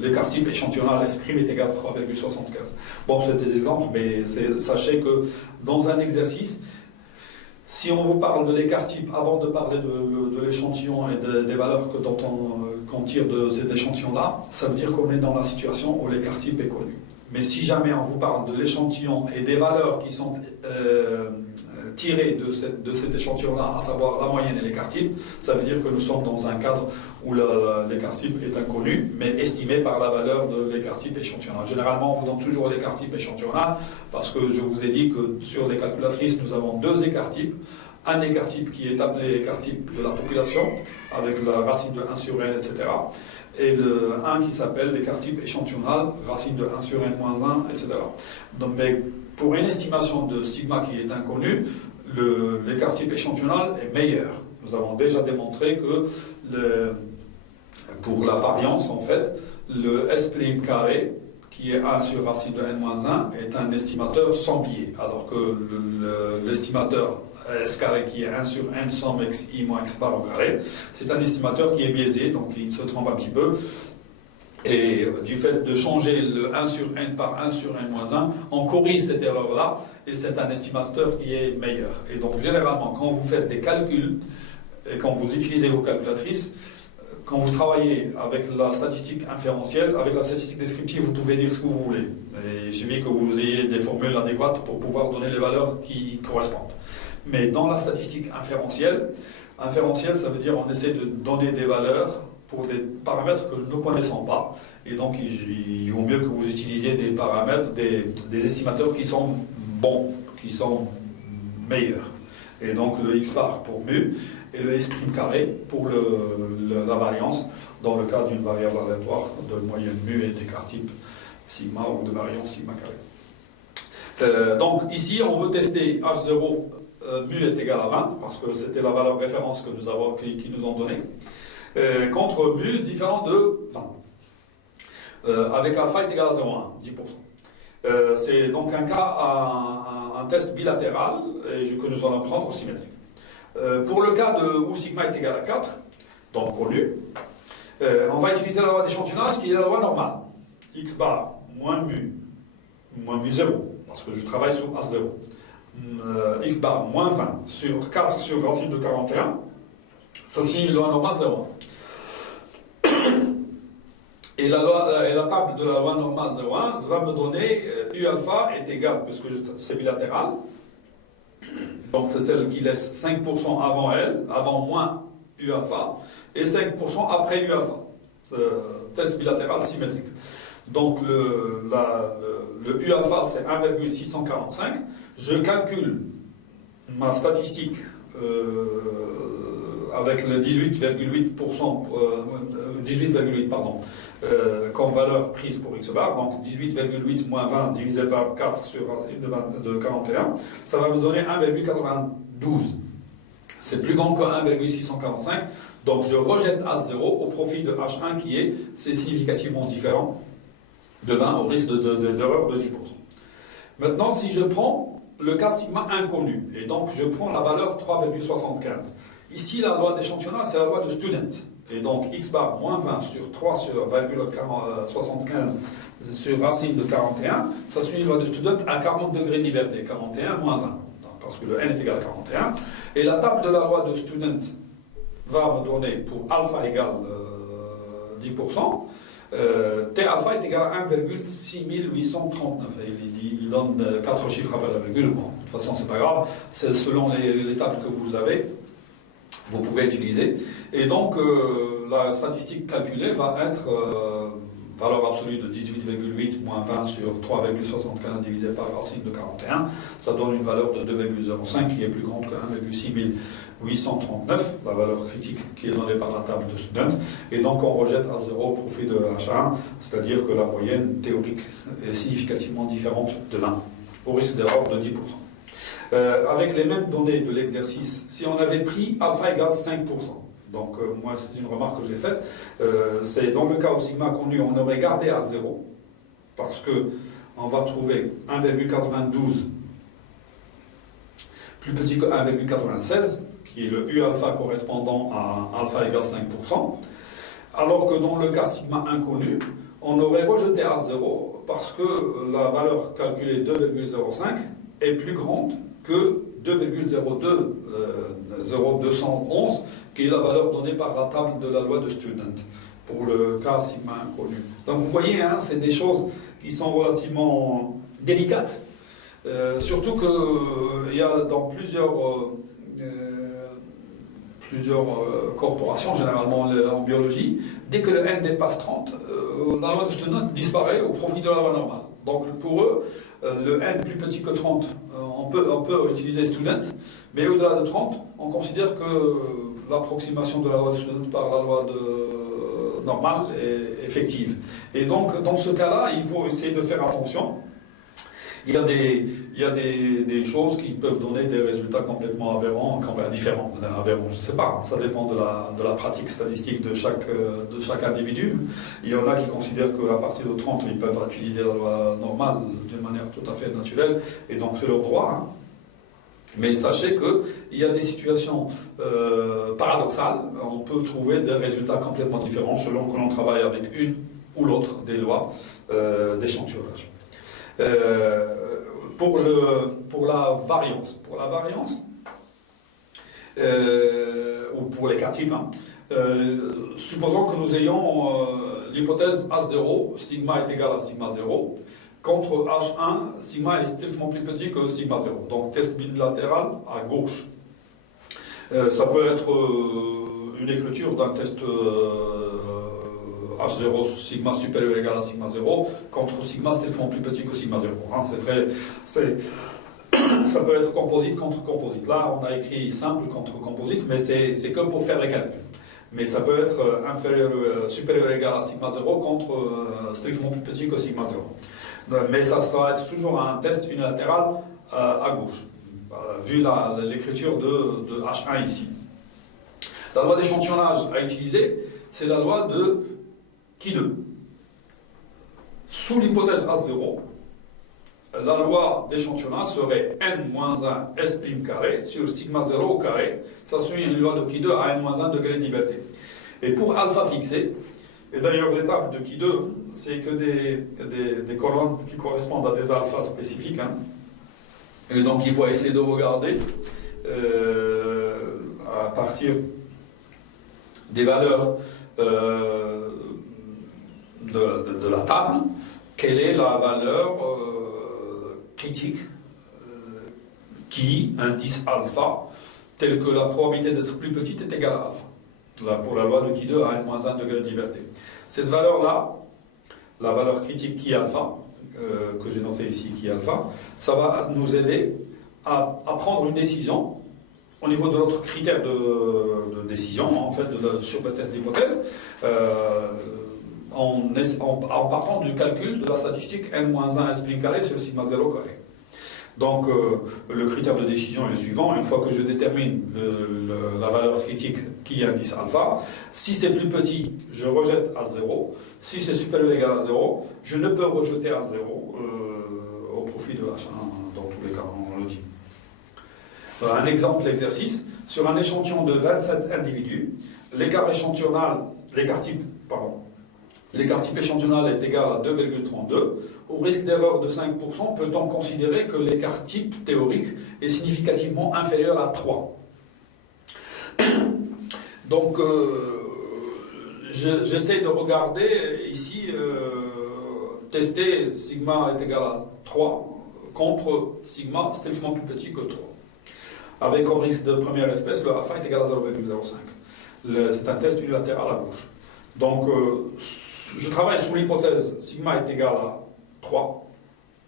l'écart type échantillonnal S' est égal à 3,75. Bon, c'est des exemples, mais sachez que dans un exercice, si on vous parle de l'écart type avant de parler de l'échantillon et des valeurs qu'on tire de cet échantillon-là, ça veut dire qu'on est dans la situation où l'écart type est connu. Mais si jamais on vous parle de l'échantillon et des valeurs qui sont tirées de cet échantillon-là, à savoir la moyenne et l'écart type, ça veut dire que nous sommes dans un cadre où l'écart type est inconnu, mais estimé par la valeur de l'écart type échantillonnal. Généralement, on vous donne toujours l'écart type échantillonnal, parce que je vous ai dit que sur les calculatrices, nous avons 2 écarts types. Un écart type qui est appelé écart type de la population, avec la racine de 1 sur n, etc. Et un qui s'appelle l'écart type échantillonnal, racine de 1 sur n moins 1, etc. Donc, mais pour une estimation de sigma qui est inconnue, l'écart type échantillonnal est meilleur. Nous avons déjà démontré que pour la variance, en fait, le S' carré, qui est 1 sur racine de n-1, est un estimateur sans biais, alors que l'estimateur S carré qui est 1 sur n somme x i moins x bar au carré, c'est un estimateur qui est biaisé, donc il se trompe un petit peu. Et du fait de changer le 1 sur n par 1 sur n moins 1, on corrige cette erreur-là, et c'est un estimateur qui est meilleur. Et donc généralement, quand vous faites des calculs, et quand vous utilisez vos calculatrices, quand vous travaillez avec la statistique inférentielle, avec la statistique descriptive, vous pouvez dire ce que vous voulez. Et j'ai vu que vous ayez des formules adéquates pour pouvoir donner les valeurs qui correspondent. Mais dans la statistique inférentielle, ça veut dire on essaie de donner des valeurs pour des paramètres que nous ne connaissons pas. Et donc il vaut mieux que vous utilisiez des paramètres, des estimateurs qui sont bons, qui sont meilleurs. Et donc le x bar pour mu et le S' carré pour la variance dans le cas d'une variable aléatoire de moyenne mu et d'écart type sigma ou de variance sigma carré. Donc ici on veut tester H0 mu est égal à 20 parce que c'était la valeur référence que qui nous ont donné contre mu différent de 20 avec alpha est égal à 0,1, 10%. C'est donc un cas, un test bilatéral et que nous allons prendre symétrique. Pour le cas où sigma est égal à 4, donc connu, on va utiliser la loi d'échantillonnage qui est la loi normale. X bar moins mu 0, parce que je travaille sur H0. X bar moins 20 sur 4 sur racine de 41, ça signifie la loi normale 0. Et la table de la loi normale 0,1 va me donner U alpha est égal, puisque c'est bilatéral, donc c'est celle qui laisse 5% avant elle, avant moins U alpha, et 5% après U alpha. Test bilatéral symétrique. Donc le U alpha c'est 1,645. Je calcule ma statistique avec le 18,8 comme valeur prise pour x bar, donc 18,8 moins 20 divisé par 4 sur de 41, ça va me donner 1,92. C'est plus grand que 1,645, donc je rejette H0 au profit de H1 c'est significativement différent de 20 au risque d'erreur de 10%. Maintenant, si je prends le cas sigma inconnu, et donc je prends la valeur 3,75. Ici, la loi d'échantillonnage, c'est la loi de Student. Et donc, x bar moins 20 sur 3 sur 0,75 sur racine de 41, ça suit une loi de Student à 40 degrés de liberté, 41 moins 1, parce que le n est égal à 41. Et la table de la loi de Student va me donner, pour alpha égale 10%, T alpha est égal à 1,6839. Il donne 4 chiffres après la virgule. Bon, de toute façon, c'est pas grave. C'est selon les tables que vous avez, vous pouvez utiliser. Et donc, la statistique calculée va être valeur absolue de 18,8 moins 20 sur 3,75 divisé par racine de 41. Ça donne une valeur de 2,05 qui est plus grande que 1,6839, la valeur critique qui est donnée par la table de Student. Et donc, on rejette à 0 au profit de H1, c'est-à-dire que la moyenne théorique est significativement différente de 20, au risque d'erreur de 10%. Avec les mêmes données de l'exercice, si on avait pris alpha égale 5%, donc moi c'est une remarque que j'ai faite, c'est dans le cas où sigma connu, on aurait gardé à 0, parce que on va trouver 1,92 plus petit que 1,96, qui est le U alpha correspondant à alpha égale 5%, alors que dans le cas sigma inconnu, on aurait rejeté à 0 parce que la valeur calculée 2,05 est plus grande que 2,0211, qui est la valeur donnée par la table de la loi de Student, pour le cas sigma inconnu. Donc vous voyez, hein, c'est des choses qui sont relativement délicates, surtout qu'il y a dans plusieurs corporations, généralement en biologie, dès que le n dépasse 30, la loi de Student disparaît au profit de la loi normale. Donc pour eux, le n plus petit que 30, on peut utiliser Student, mais au-delà de 30, on considère que l'approximation de la loi de Student par la loi normale est effective. Et donc dans ce cas-là, il faut essayer de faire attention. Il y a des choses qui peuvent donner des résultats complètement aberrants, différents, aberrants, je ne sais pas, ça dépend de la pratique statistique de chaque individu. Il y en a qui considèrent qu'à partir de 30, ils peuvent utiliser la loi normale d'une manière tout à fait naturelle, et donc c'est leur droit. Hein. Mais sachez qu'il y a des situations paradoxales, on peut trouver des résultats complètement différents selon que l'on travaille avec une ou l'autre des lois d'échantillonnage. Pour la variance, ou pour les cas types, hein, supposons que nous ayons l'hypothèse H0, sigma est égal à sigma 0, contre H1, sigma est strictement plus petit que sigma 0. Donc test bilatéral à gauche. Ça peut être une écriture d'un test H0 sigma supérieur ou égal à sigma 0 contre sigma strictement plus petit que sigma 0. Hein. Ça peut être composite contre composite. Là, on a écrit simple contre composite, mais c'est que pour faire les calculs. Mais ça peut être supérieur ou égal à sigma 0 contre strictement plus petit que sigma 0. Mais ça va être toujours un test unilatéral à gauche, vu l'écriture de H1 ici. La loi d'échantillonnage à utiliser, c'est la loi de Qui2. Sous l'hypothèse A0, la loi d'échantillonnage serait n-1 S' carré sur sigma 0 au carré. Ça suit une loi de Qui2 à n-1 degré de liberté. Et pour alpha fixé, et d'ailleurs l'étape de Qui2, c'est que des colonnes qui correspondent à des alphas spécifiques. Hein. Et donc il faut essayer de regarder à partir des valeurs de la table, quelle est la valeur critique qui indice alpha, telle que la probabilité d'être plus petite est égale à alpha. Là, pour la loi de Qui2 à n-1 degré de liberté. Cette valeur-là, la valeur critique qui est alpha, que j'ai noté ici qui est alpha, ça va nous aider à prendre une décision au niveau de notre critère de décision, en fait, sur le test d'hypothèse, en partant du calcul de la statistique n-1 S' carré sur sigma 0 carré. Donc, le critère de décision est le suivant. Une fois que je détermine la valeur critique qui indice alpha, si c'est plus petit, je rejette à 0. Si c'est supérieur ou égal à 0, je ne peux rejeter à 0 au profit profit de H1 dans tous les cas, on le dit. Un exemple, l'exercice. Sur un échantillon de 27 individus, l'écart type échantillonnal est égal à 2,32. Au risque d'erreur de 5%, peut-on considérer que l'écart type théorique est significativement inférieur à 3? Donc, j'essaie de regarder ici, tester sigma est égal à 3 contre sigma strictement plus petit que 3. Avec comme risque de première espèce, le alpha est égal à 0,05. C'est un test unilatéral à gauche. Donc, je travaille sur l'hypothèse sigma est égal à 3.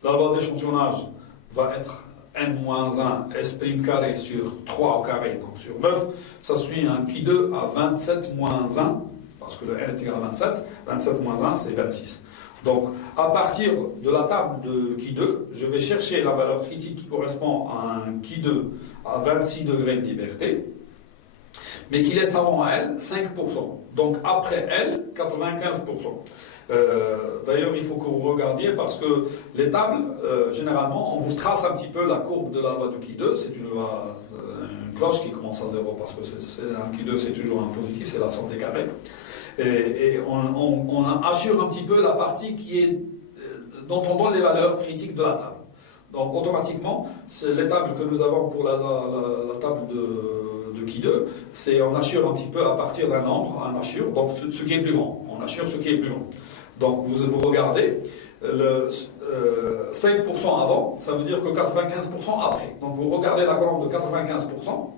La loi d'échantillonnage va être n-1 S' carré sur 3 au carré, donc sur 9. Ça suit un Q2 à 27 moins 1, parce que le n est égal à 27. 27 moins 1, c'est 26. Donc, à partir de la table de Q2, je vais chercher la valeur critique qui correspond à un Q2 à 26 degrés de liberté, mais qui laisse avant elle 5%. Donc, après elle, 95%. D'ailleurs, il faut que vous regardiez parce que les tables, généralement, on vous trace un petit peu la courbe de la loi de Q2. C'est une loi, une cloche qui commence à 0 parce que un Q2, c'est toujours un positif, c'est la somme des carrés. Et on assure un petit peu la partie dont on donne les valeurs critiques de la table. Donc automatiquement, c'est les tables que nous avons pour la table de Q2, c'est on assure un petit peu à partir d'un nombre, on assure donc ce qui est plus grand. On assure ce qui est plus grand. Donc vous regardez, le 5% avant, ça veut dire que 95% après. Donc vous regardez la colonne de 95%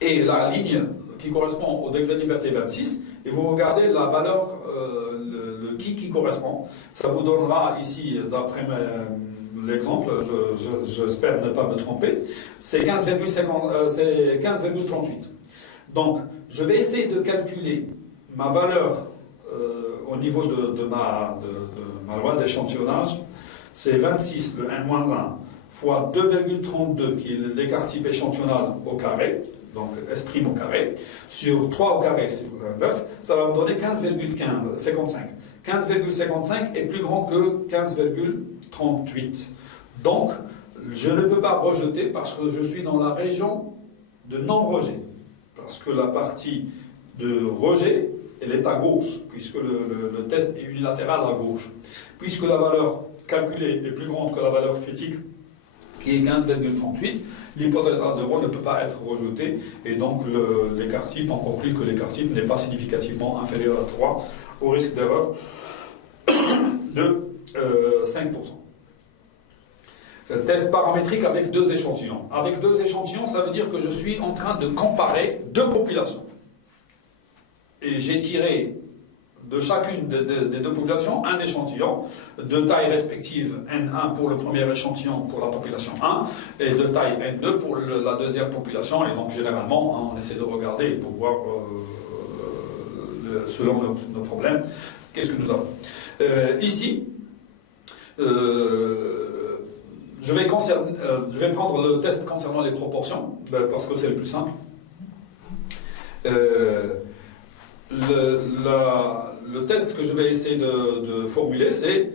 et la ligne qui correspond au degré de liberté 26, et vous regardez la valeur, le qui correspond. Ça vous donnera ici, d'après l'exemple, j'espère ne pas me tromper, c'est 15,38. Donc, je vais essayer de calculer ma valeur au niveau de ma loi d'échantillonnage. C'est 26, le n-1, fois 2,32, qui est l'écart type échantillonnal au carré, donc S' au carré, sur 3 au carré, c'est 9, ça va me donner 15,55. 15,55 est plus grand que 15,38. Donc, je ne peux pas rejeter parce que je suis dans la région de non-rejet. Parce que la partie de rejet, elle est à gauche, puisque le test est unilatéral à gauche. Puisque la valeur calculée est plus grande que la valeur critique, qui est 15,38, l'hypothèse A0 ne peut pas être rejetée, et donc l'écart type, on conclut que l'écart type n'est pas significativement inférieur à 3, au risque d'erreur de 5%. C'est un test paramétrique avec 2 échantillons. Avec 2 échantillons, ça veut dire que je suis en train de comparer 2 populations. Et j'ai tiré de chacune des 2 populations un échantillon de taille respective N1 pour le premier échantillon pour la population 1 et de taille N2 pour la deuxième population. Et donc généralement, on essaie de regarder pour voir selon nos problèmes qu'est-ce que nous avons. Ici, je vais prendre le test concernant les proportions parce que c'est le plus simple. Le test que je vais essayer de formuler, c'est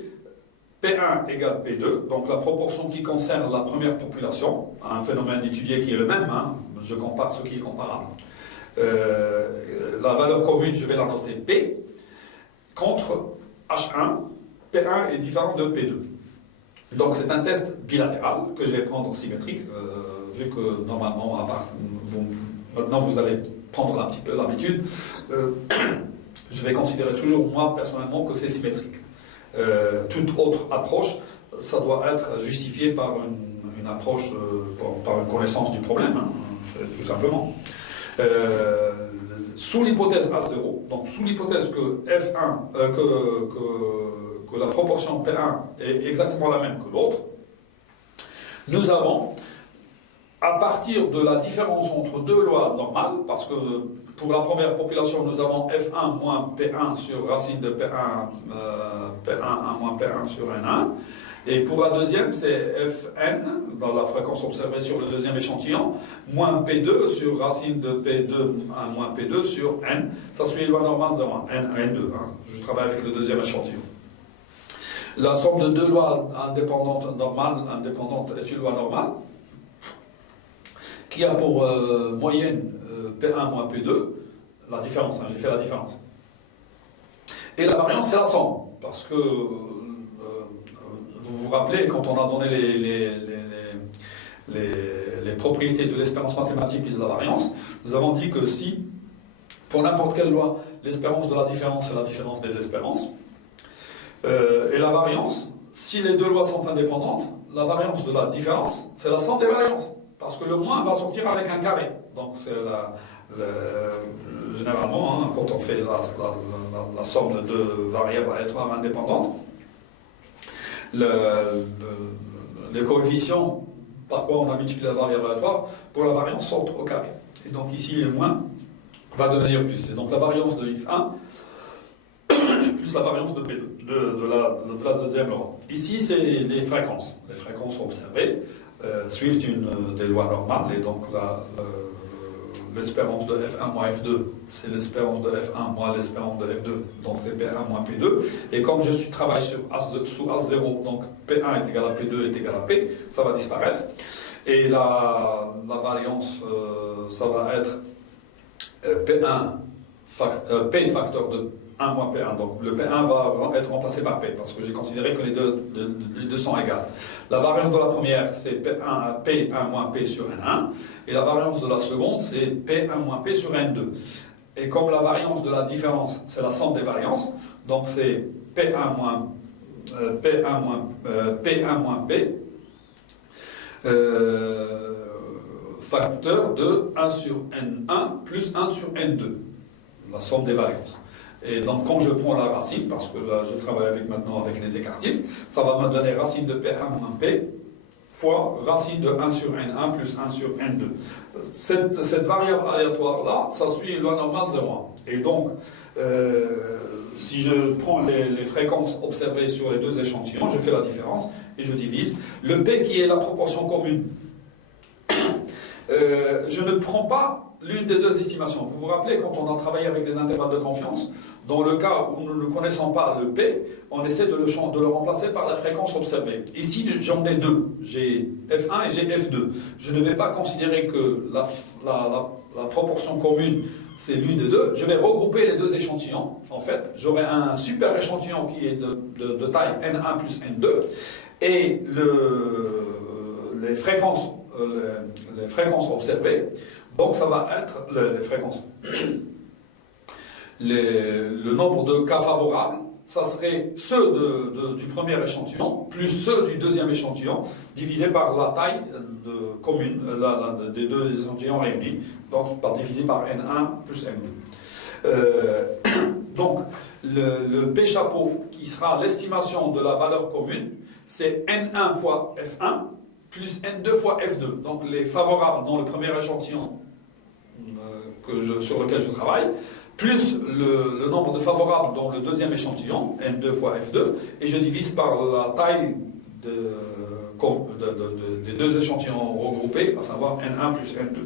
P1 égale P2, donc la proportion qui concerne la première population, un phénomène étudié qui est le même, hein, je compare ce qui est comparable. La valeur commune, je vais la noter P, contre H1, P1 est différent de P2. Donc c'est un test bilatéral que je vais prendre symétrique, vu que normalement, maintenant vous allez prendre un petit peu l'habitude, je vais considérer toujours, moi, personnellement, que c'est symétrique. Toute autre approche, ça doit être justifié par une approche, par une connaissance du problème, hein, tout simplement. Sous l'hypothèse A0, donc sous l'hypothèse que F1, que la proportion P1 est exactement la même que l'autre, nous avons, à partir de la différence entre 2 lois normales, parce que pour la première population, nous avons F1 moins P1 sur racine de P1, P1 moins P1 sur N1, et pour la deuxième, c'est Fn, dans la fréquence observée sur le deuxième échantillon, moins P2 sur racine de P2, 1 moins P2 sur N, ça suit les lois normales 0, N1, N2, hein. Je travaille avec le deuxième échantillon. La somme de deux lois indépendantes normales, est une loi normale, qui a pour moyenne P1 moins P2, la différence, hein, j'ai fait la différence. Et la variance, c'est la somme, parce que vous vous rappelez, quand on a donné les propriétés de l'espérance mathématique et de la variance, nous avons dit que si, pour n'importe quelle loi, l'espérance de la différence, c'est la différence des espérances, et la variance, si les deux lois sont indépendantes, la variance de la différence, c'est la somme des variances. Parce que le moins va sortir avec un carré. Donc, c'est généralement, hein, quand on fait la somme de deux variables aléatoires indépendantes, les coefficients par quoi on a multiplié la variable aléatoire, pour la variance, sortent au carré. Et donc, ici, le moins va devenir plus. Et donc, la variance de x1 plus la variance de P2, de la deuxième loi. Ici, c'est les fréquences. Les fréquences observées suivent des lois normales, et donc l'espérance de F1 moins F2, c'est l'espérance de F1 moins l'espérance de F2, donc c'est P1 moins P2, et comme je travaille sous As0, donc P1 est égal à P2 est égal à P, ça va disparaître, et la variance, ça va être P facteur de 1 moins P1, donc le P1 va être remplacé par P, parce que j'ai considéré que les deux sont égales. La variance de la première, c'est P1 moins P sur N1, et la variance de la seconde, c'est P1 moins P sur N2. Et comme la variance de la différence, c'est la somme des variances, donc c'est P1 moins P facteur de 1 sur N1 plus 1 sur N2, la somme des variances. Et donc, quand je prends la racine, parce que là, je travaille maintenant avec les écarts-types, ça va me donner racine de P1 moins P fois racine de 1 sur N1 plus 1 sur N2. Cette variable aléatoire-là, ça suit la loi normale 0,1. Et donc, si je prends les fréquences observées sur les deux échantillons, je fais la différence et je divise. Le P qui est la proportion commune, je ne prends pas l'une des deux estimations. Vous vous rappelez, quand on a travaillé avec les intervalles de confiance, dans le cas où nous ne connaissons pas le P, on essaie de le remplacer par la fréquence observée. Ici, j'en ai deux. J'ai F1 et j'ai F2. Je ne vais pas considérer que la proportion commune, c'est l'une des deux. Je vais regrouper les deux échantillons. En fait, j'aurai un super échantillon qui est de taille N1 plus N2, et les fréquences observées. Donc ça va être les fréquences. Le nombre de cas favorables, ça serait ceux du premier échantillon, plus ceux du deuxième échantillon, divisé par la taille commune des deux échantillons réunis, donc divisé par N1 plus N2. Donc le P chapeau, qui sera l'estimation de la valeur commune, c'est N1 fois F1 plus N2 fois F2. Donc les favorables dans le premier échantillon sur lequel je travaille, plus le nombre de favorables dans le deuxième échantillon, N2 fois F2, et je divise par la taille des deux échantillons regroupés, à savoir N1 plus N2.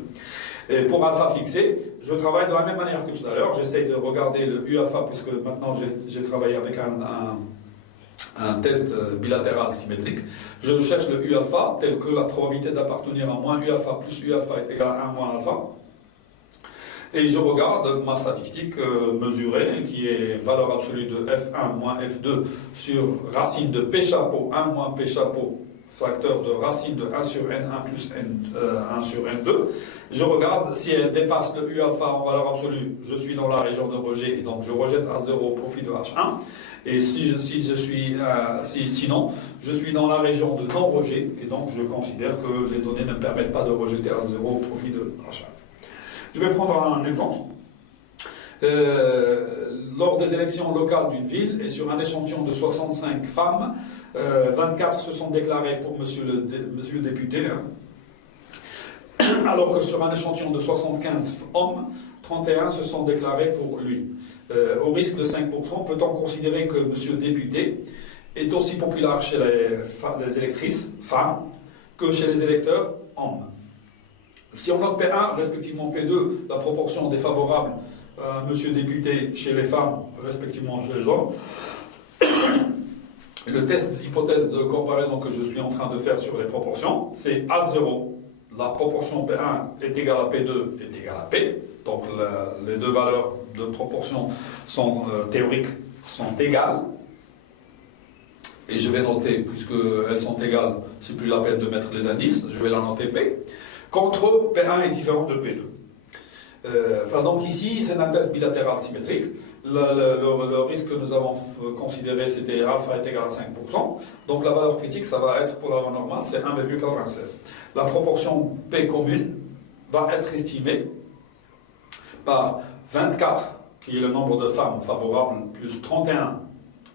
Et pour alpha fixé, je travaille de la même manière que tout à l'heure. J'essaye de regarder le U alpha, puisque maintenant j'ai travaillé avec un test bilatéral symétrique. Je cherche le U alpha, tel que la probabilité d'appartenir à moins U alpha plus U alpha est égale à 1 moins alpha. Et je regarde ma statistique mesurée, qui est valeur absolue de F1 moins F2 sur racine de P chapeau 1 moins P chapeau, facteur de racine de 1 sur N1 plus 1 sur N2. Je regarde si elle dépasse le U alpha en valeur absolue, je suis dans la région de rejet, et donc je rejette H0 au profit de H1. Et sinon, je suis dans la région de non-rejet, et donc je considère que les données ne me permettent pas de rejeter H0 au profit de H1. Je vais prendre un exemple. Lors des élections locales d'une ville, et sur un échantillon de 65 femmes, 24 se sont déclarées pour monsieur le député, alors que sur un échantillon de 75 hommes, 31 se sont déclarés pour lui. Au risque de 5%, peut-on considérer que monsieur le député est aussi populaire chez les électrices, femmes, que chez les électeurs, hommes? Si on note P1, respectivement P2, la proportion défavorable à monsieur député chez les femmes, respectivement chez les hommes, Le test d'hypothèse de comparaison que je suis en train de faire sur les proportions, c'est A0. La proportion P1 est égale à P2 est égale à P. Donc les deux valeurs de proportion sont théoriques, sont égales. Et je vais noter, puisqu'elles sont égales, c'est plus la peine de mettre les indices, je vais la noter P. Contre P1 est différent de P2. Donc ici, c'est un test bilatéral symétrique. Le risque que nous avons considéré, c'était alpha est égal à 5%. Donc la valeur critique, ça va être, pour la loi normale, c'est 1,96. La proportion P commune va être estimée par 24, qui est le nombre de femmes favorables, plus 31,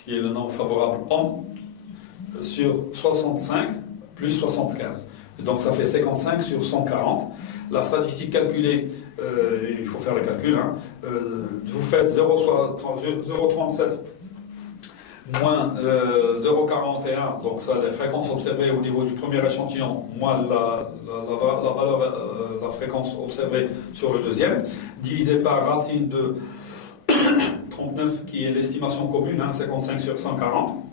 qui est le nombre favorable homme, sur 65, plus 75. Et donc ça fait 55 sur 140. La statistique calculée, il faut faire le calcul, hein, vous faites 0,37 moins 0,41, donc ça, les fréquences observées au niveau du premier échantillon, moins la fréquence observée sur le deuxième, divisé par racine de 39, qui est l'estimation commune, hein, 55 sur 140,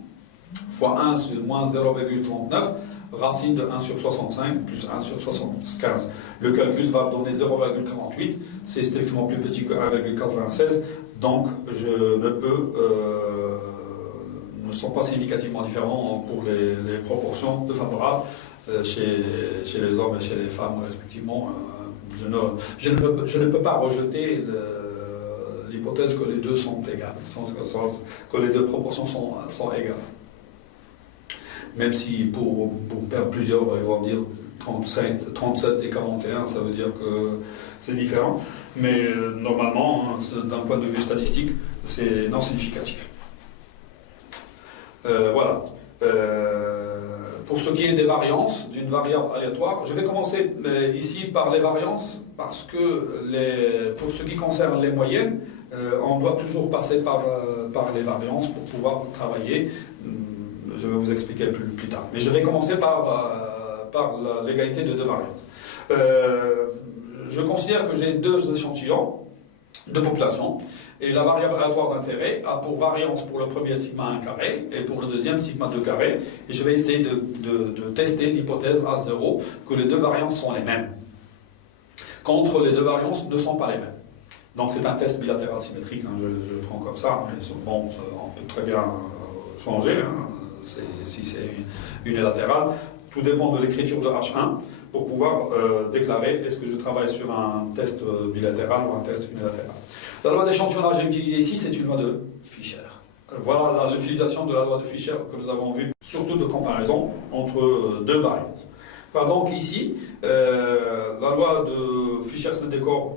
fois 1 sur moins 0,39, racine de 1 sur 65 plus 1 sur 75. Le calcul va donner 0,48, c'est strictement plus petit que 1,96, donc je ne peux, ne sont pas significativement différents pour les proportions de favorables chez les hommes et chez les femmes respectivement. Je ne peux pas rejeter l'hypothèse que les deux sont égales, que les deux proportions sont égales. Même si pour plusieurs, ils vont dire 37 et 41, ça veut dire que c'est différent. Mais normalement, d'un point de vue statistique, c'est non significatif. Voilà. Pour ce qui est des variances d'une variable aléatoire, je vais commencer ici par les variances, parce que pour ce qui concerne les moyennes, on doit toujours passer par les variances pour pouvoir travailler. Je vais vous expliquer plus tard. Mais je vais commencer par l'égalité de deux variantes. Je considère que j'ai deux échantillons de population, et la variable aléatoire d'intérêt a pour variance pour le premier sigma 1 carré et pour le deuxième sigma 2 carré, et je vais essayer de tester l'hypothèse A0 que les deux variances sont les mêmes. Contre les deux variances ne sont pas les mêmes. Donc c'est un test bilatéral symétrique, hein, je le prends comme ça, mais bon, on peut très bien changer, hein, si c'est unilatéral. Tout dépend de l'écriture de H1 pour pouvoir déclarer est-ce que je travaille sur un test bilatéral ou un test unilatéral. La loi d'échantillonnage utilisée ici, c'est une loi de Fischer. Voilà l'utilisation de la loi de Fischer que nous avons vue, surtout de comparaison entre deux variantes. Enfin, donc ici, la loi de Fischer-Snedekor,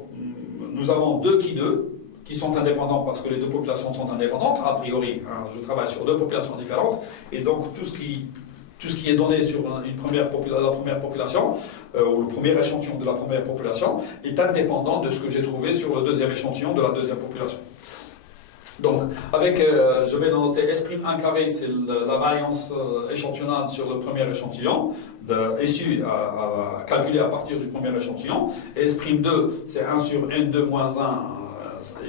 nous avons deux qui sont indépendants parce que les deux populations sont indépendantes, a priori. Hein, je travaille sur deux populations différentes, et donc tout ce qui est donné sur la première population, ou le premier échantillon de la première population, est indépendant de ce que j'ai trouvé sur le deuxième échantillon de la deuxième population. Donc, je vais noter S'1 carré, c'est la variance échantillonnale sur le premier échantillon, issue à calculer à partir du premier échantillon. Et S'2, c'est 1 sur N2 moins 1,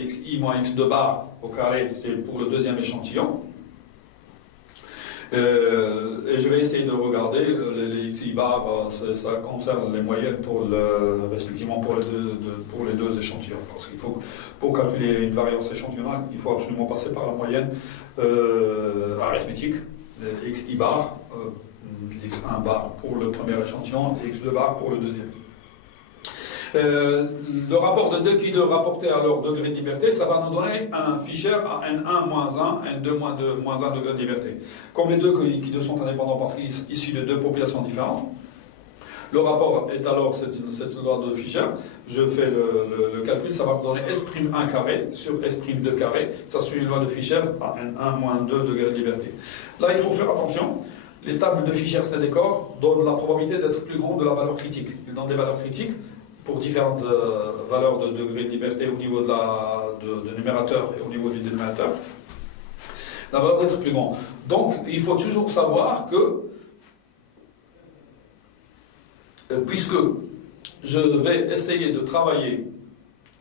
xi moins x2 bar au carré, c'est pour le deuxième échantillon. Et je vais essayer de regarder les xi bar, ça concerne les moyennes respectivement pour les deux échantillons. Parce qu'il faut, pour calculer une variance échantillonnale, il faut absolument passer par la moyenne arithmétique, xi bar, x1 bar pour le premier échantillon, x2 bar pour le deuxième. Le rapport de 2 qui 2 rapporté à leur degré de liberté, ça va nous donner un Fischer à N1 moins 1, N2 moins 1 degré de liberté. Comme les deux qui 2 sont indépendants parce qu'ils sont issus de deux populations différentes, le rapport est alors cette loi de Fischer. Je fais le calcul, ça va me donner S'1 carré sur S'2 carré. Ça suit une loi de Fischer à N1 moins 2 degré de liberté. Là, il faut faire attention. Les tables de Fischer-Snedekor donnent la probabilité d'être plus grande de la valeur critique. Ils donnent des valeurs critiques pour différentes valeurs de degré de liberté au niveau de numérateur et au niveau du dénominateur. La valeur d'être plus grande. Donc, il faut toujours savoir que, puisque je vais essayer de travailler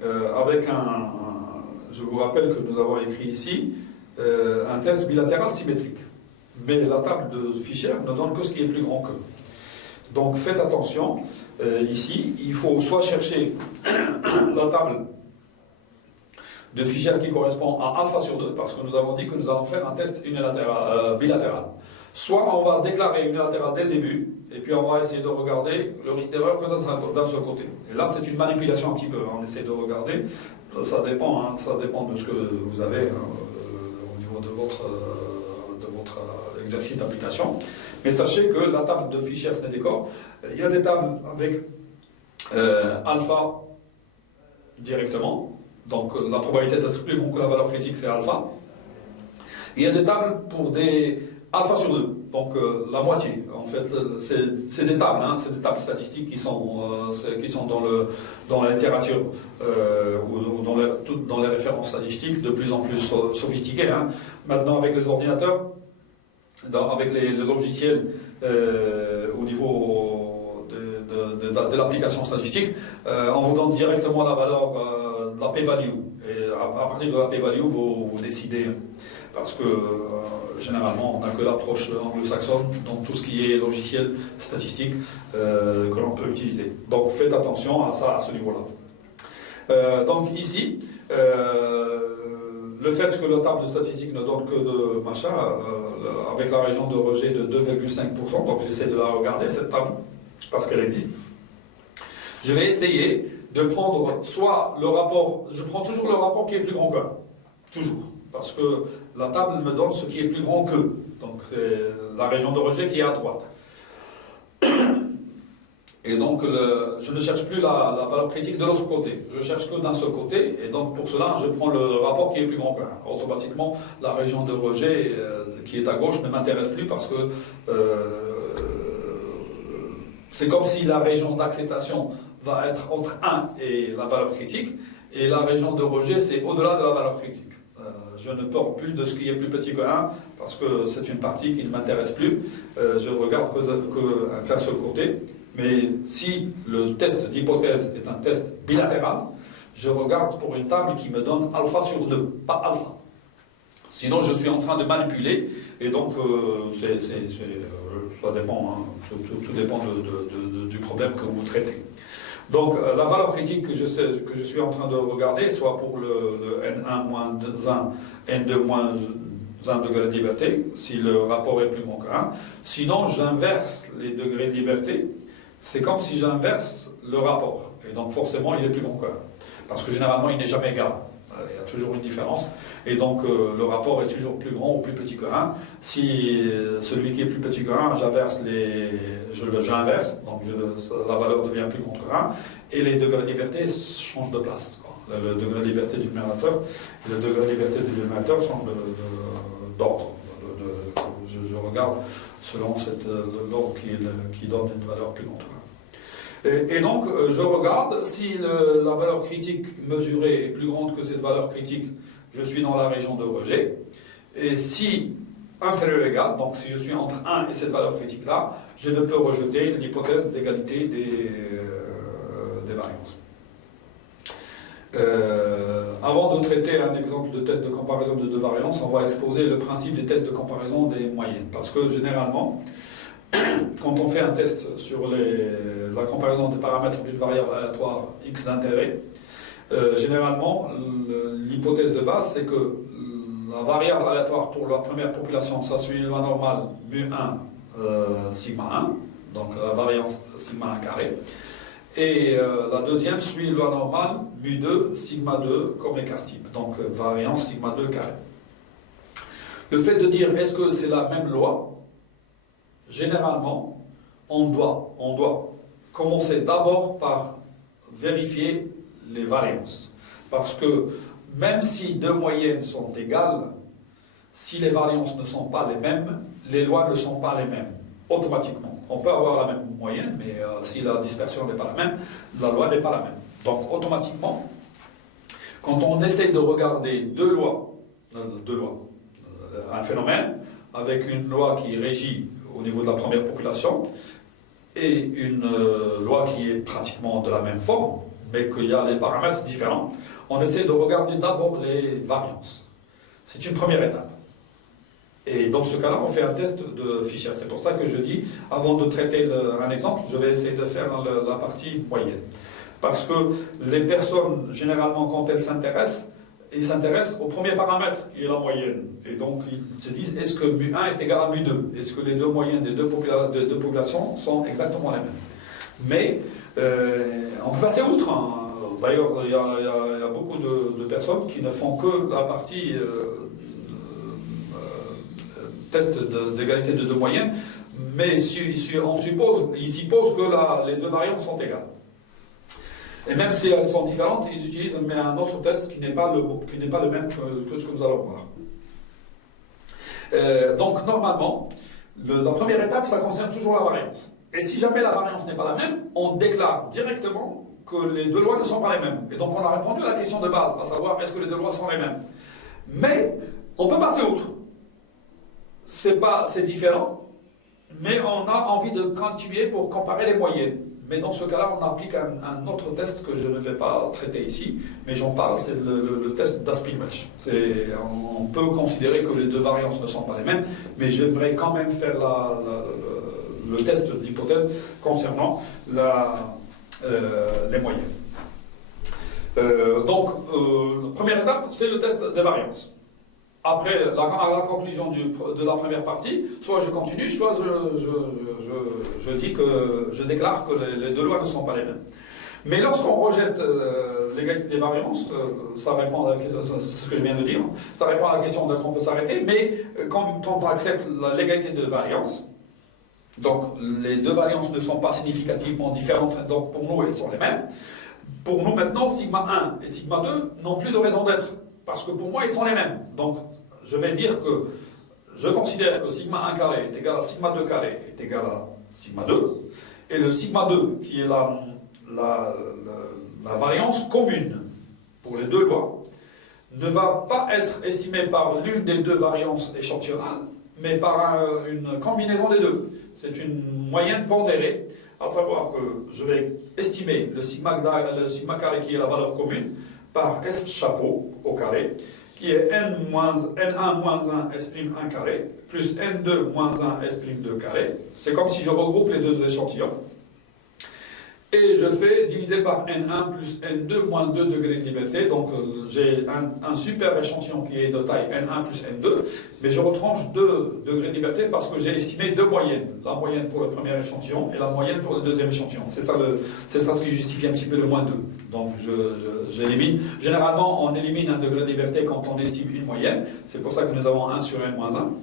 avec je vous rappelle que nous avons écrit ici, un test bilatéral symétrique. mais la table de Fischer ne donne que ce qui est plus grand qu'eux. Donc faites attention, ici, il faut soit chercher la table de Fischer qui correspond à alpha sur 2, parce que nous avons dit que nous allons faire un test bilatéral. Soit on va déclarer unilatéral dès le début, et puis on va essayer de regarder le risque d'erreur que d'un seul côté. Et là, c'est une manipulation un petit peu, on essaie de regarder, ça dépend de ce que vous avez au niveau de votre exercice d'application. Mais sachez que la table de Fischer, ce n'est des corps. Il y a des tables avec alpha directement. Donc la probabilité d'être plus grand que la valeur critique, c'est alpha. Il y a des tables pour des alpha sur 2, donc la moitié. En fait, c'est des tables, c'est des tables statistiques qui sont dans la littérature ou dans les références statistiques de plus en plus sophistiquées. Maintenant, avec les ordinateurs, avec les logiciels au niveau de l'application statistique, on vous donne directement la valeur de la p-value. Et à partir de la p-value, vous décidez. Parce que généralement, on n'a que l'approche anglo-saxonne dans tout ce qui est logiciel statistique que l'on peut utiliser. Donc faites attention à ça, à ce niveau-là. Donc ici, le fait que la table de statistique ne donne que de machin, avec la région de rejet de 2,5%, donc j'essaie de la regarder, cette table, parce qu'elle existe. Je vais essayer de prendre soit le rapport, je prends toujours le rapport qui est plus grand qu'un, toujours, parce que la table me donne ce qui est plus grand que, donc c'est la région de rejet qui est à droite. Et donc, je ne cherche plus la valeur critique de l'autre côté. Je cherche que d'un seul côté. Et donc, pour cela, je prends le rapport qui est plus grand qu'un. Automatiquement, la région de rejet qui est à gauche ne m'intéresse plus parce que c'est comme si la région d'acceptation va être entre 1 et la valeur critique. Et la région de rejet, c'est au-delà de la valeur critique. Je ne pars plus de ce qui est plus petit que 1 parce que c'est une partie qui ne m'intéresse plus. Je regarde qu'un seul côté. Mais si le test d'hypothèse est un test bilatéral, je regarde pour une table qui me donne alpha sur 2, pas alpha. Sinon, je suis en train de manipuler, et donc ça dépend, tout dépend du problème que vous traitez. Donc, la valeur critique que je suis en train de regarder, soit pour le N1-1, N2-1 degré de liberté, si le rapport est plus grand que 1. Sinon, j'inverse les degrés de liberté. C'est comme si j'inverse le rapport. Et donc forcément, il est plus grand que 1. Parce que généralement, il n'est jamais égal. Il y a toujours une différence. Et donc, le rapport est toujours plus grand ou plus petit que 1. Si celui qui est plus petit que 1, j'inverse, donc la valeur devient plus grande que 1. Et les degrés de liberté changent de place. Le degré de liberté du numérateur et le degré de liberté du dénominateur changent d'ordre. Je regarde selon l'ordre qui donne une valeur plus grande. Et donc, je regarde si la valeur critique mesurée est plus grande que cette valeur critique, je suis dans la région de rejet. Et si inférieur ou égal, donc si je suis entre 1 et cette valeur critique-là, je ne peux rejeter l'hypothèse d'égalité des variances. Avant de traiter un exemple de test de comparaison de deux variances, on va exposer le principe des tests de comparaison des moyennes. Parce que généralement, quand on fait un test sur la comparaison des paramètres d'une variable aléatoire x d'intérêt, généralement, l'hypothèse de base, c'est que la variable aléatoire pour la première population, ça suit loi normale mu1 sigma 1, donc la variance sigma 1 carré. Et la deuxième suit loi normale mu2 sigma 2 comme écart type, donc variance sigma 2 carré. Le fait de dire est-ce que c'est la même loi, généralement, on doit commencer d'abord par vérifier les variances. Parce que même si deux moyennes sont égales, si les variances ne sont pas les mêmes, les lois ne sont pas les mêmes, automatiquement. On peut avoir la même moyenne, mais si la dispersion n'est pas la même, la loi n'est pas la même. Donc automatiquement, quand on essaie de regarder deux lois, un phénomène, avec une loi qui régit au niveau de la première population, et une loi qui est pratiquement de la même forme, mais qu'il y a des paramètres différents, on essaie de regarder d'abord les variances. C'est une première étape. Et dans ce cas-là, on fait un test de Fisher. C'est pour ça que je dis, avant de traiter un exemple, je vais essayer de faire la partie moyenne. Parce que les personnes, généralement, quand elles s'intéressent, ils s'intéressent au premier paramètre, qui est la moyenne. Et donc, ils se disent, est-ce que mu1 est égal à mu2? Est-ce que les deux moyennes des deux populations sont exactement les mêmes? Mais, on peut passer outre. Hein. D'ailleurs, il y a beaucoup de personnes qui ne font que la partie test d'égalité de deux moyennes, mais ils supposent que les deux variantes sont égales. Et même si elles sont différentes, ils utilisent un autre test qui n'est pas le même que ce que nous allons voir. Donc, normalement, la première étape, ça concerne toujours la variance. Et si jamais la variance n'est pas la même, on déclare directement que les deux lois ne sont pas les mêmes. Et donc, on a répondu à la question de base, à savoir, est-ce que les deux lois sont les mêmes? Mais, on peut passer outre. C'est différent, mais on a envie de continuer pour comparer les moyennes. Mais dans ce cas-là, on applique un autre test que je ne vais pas traiter ici, mais j'en parle, c'est le test d'Aspin-Welch. On peut considérer que les deux variances ne sont pas les mêmes, mais j'aimerais quand même faire le test d'hypothèse concernant les moyennes. Donc, la première étape, c'est le test des variances. Après à la conclusion de la première partie, soit je continue, soit je dis que je déclare que les deux lois ne sont pas les mêmes. Mais lorsqu'on rejette l'égalité des variances, ça répond à c'est ce que je viens de dire, ça répond à la question de qu'on peut s'arrêter, mais quand on accepte l'égalité de variance, donc les deux variances ne sont pas significativement différentes, donc pour nous elles sont les mêmes. Pour nous maintenant, sigma 1 et sigma 2 n'ont plus de raison d'être. Parce que pour moi, ils sont les mêmes. Donc, je vais dire que je considère que sigma 1 carré est égal à sigma 2 carré est égal à sigma 2. Et le sigma 2, qui est la variance commune pour les deux lois, ne va pas être estimé par l'une des deux variances échantillonnales, mais par une combinaison des deux. C'est une moyenne pondérée, à savoir que je vais estimer le sigma carré qui est la valeur commune, par S chapeau au carré, qui est N1 moins 1 S'1 carré, plus N2 moins 1 S'2 carré. C'est comme si je regroupe les deux échantillons. Et je fais diviser par N1 plus N2 moins 2 degrés de liberté. Donc j'ai un super échantillon qui est de taille N1 plus N2, mais je retranche 2 degrés de liberté parce que j'ai estimé deux moyennes. La moyenne pour le premier échantillon et la moyenne pour le deuxième échantillon. C'est ça ce qui justifie un petit peu le moins 2. Donc j'élimine. Généralement, on élimine un degré de liberté quand on estime une moyenne. C'est pour ça que nous avons 1 sur N moins 1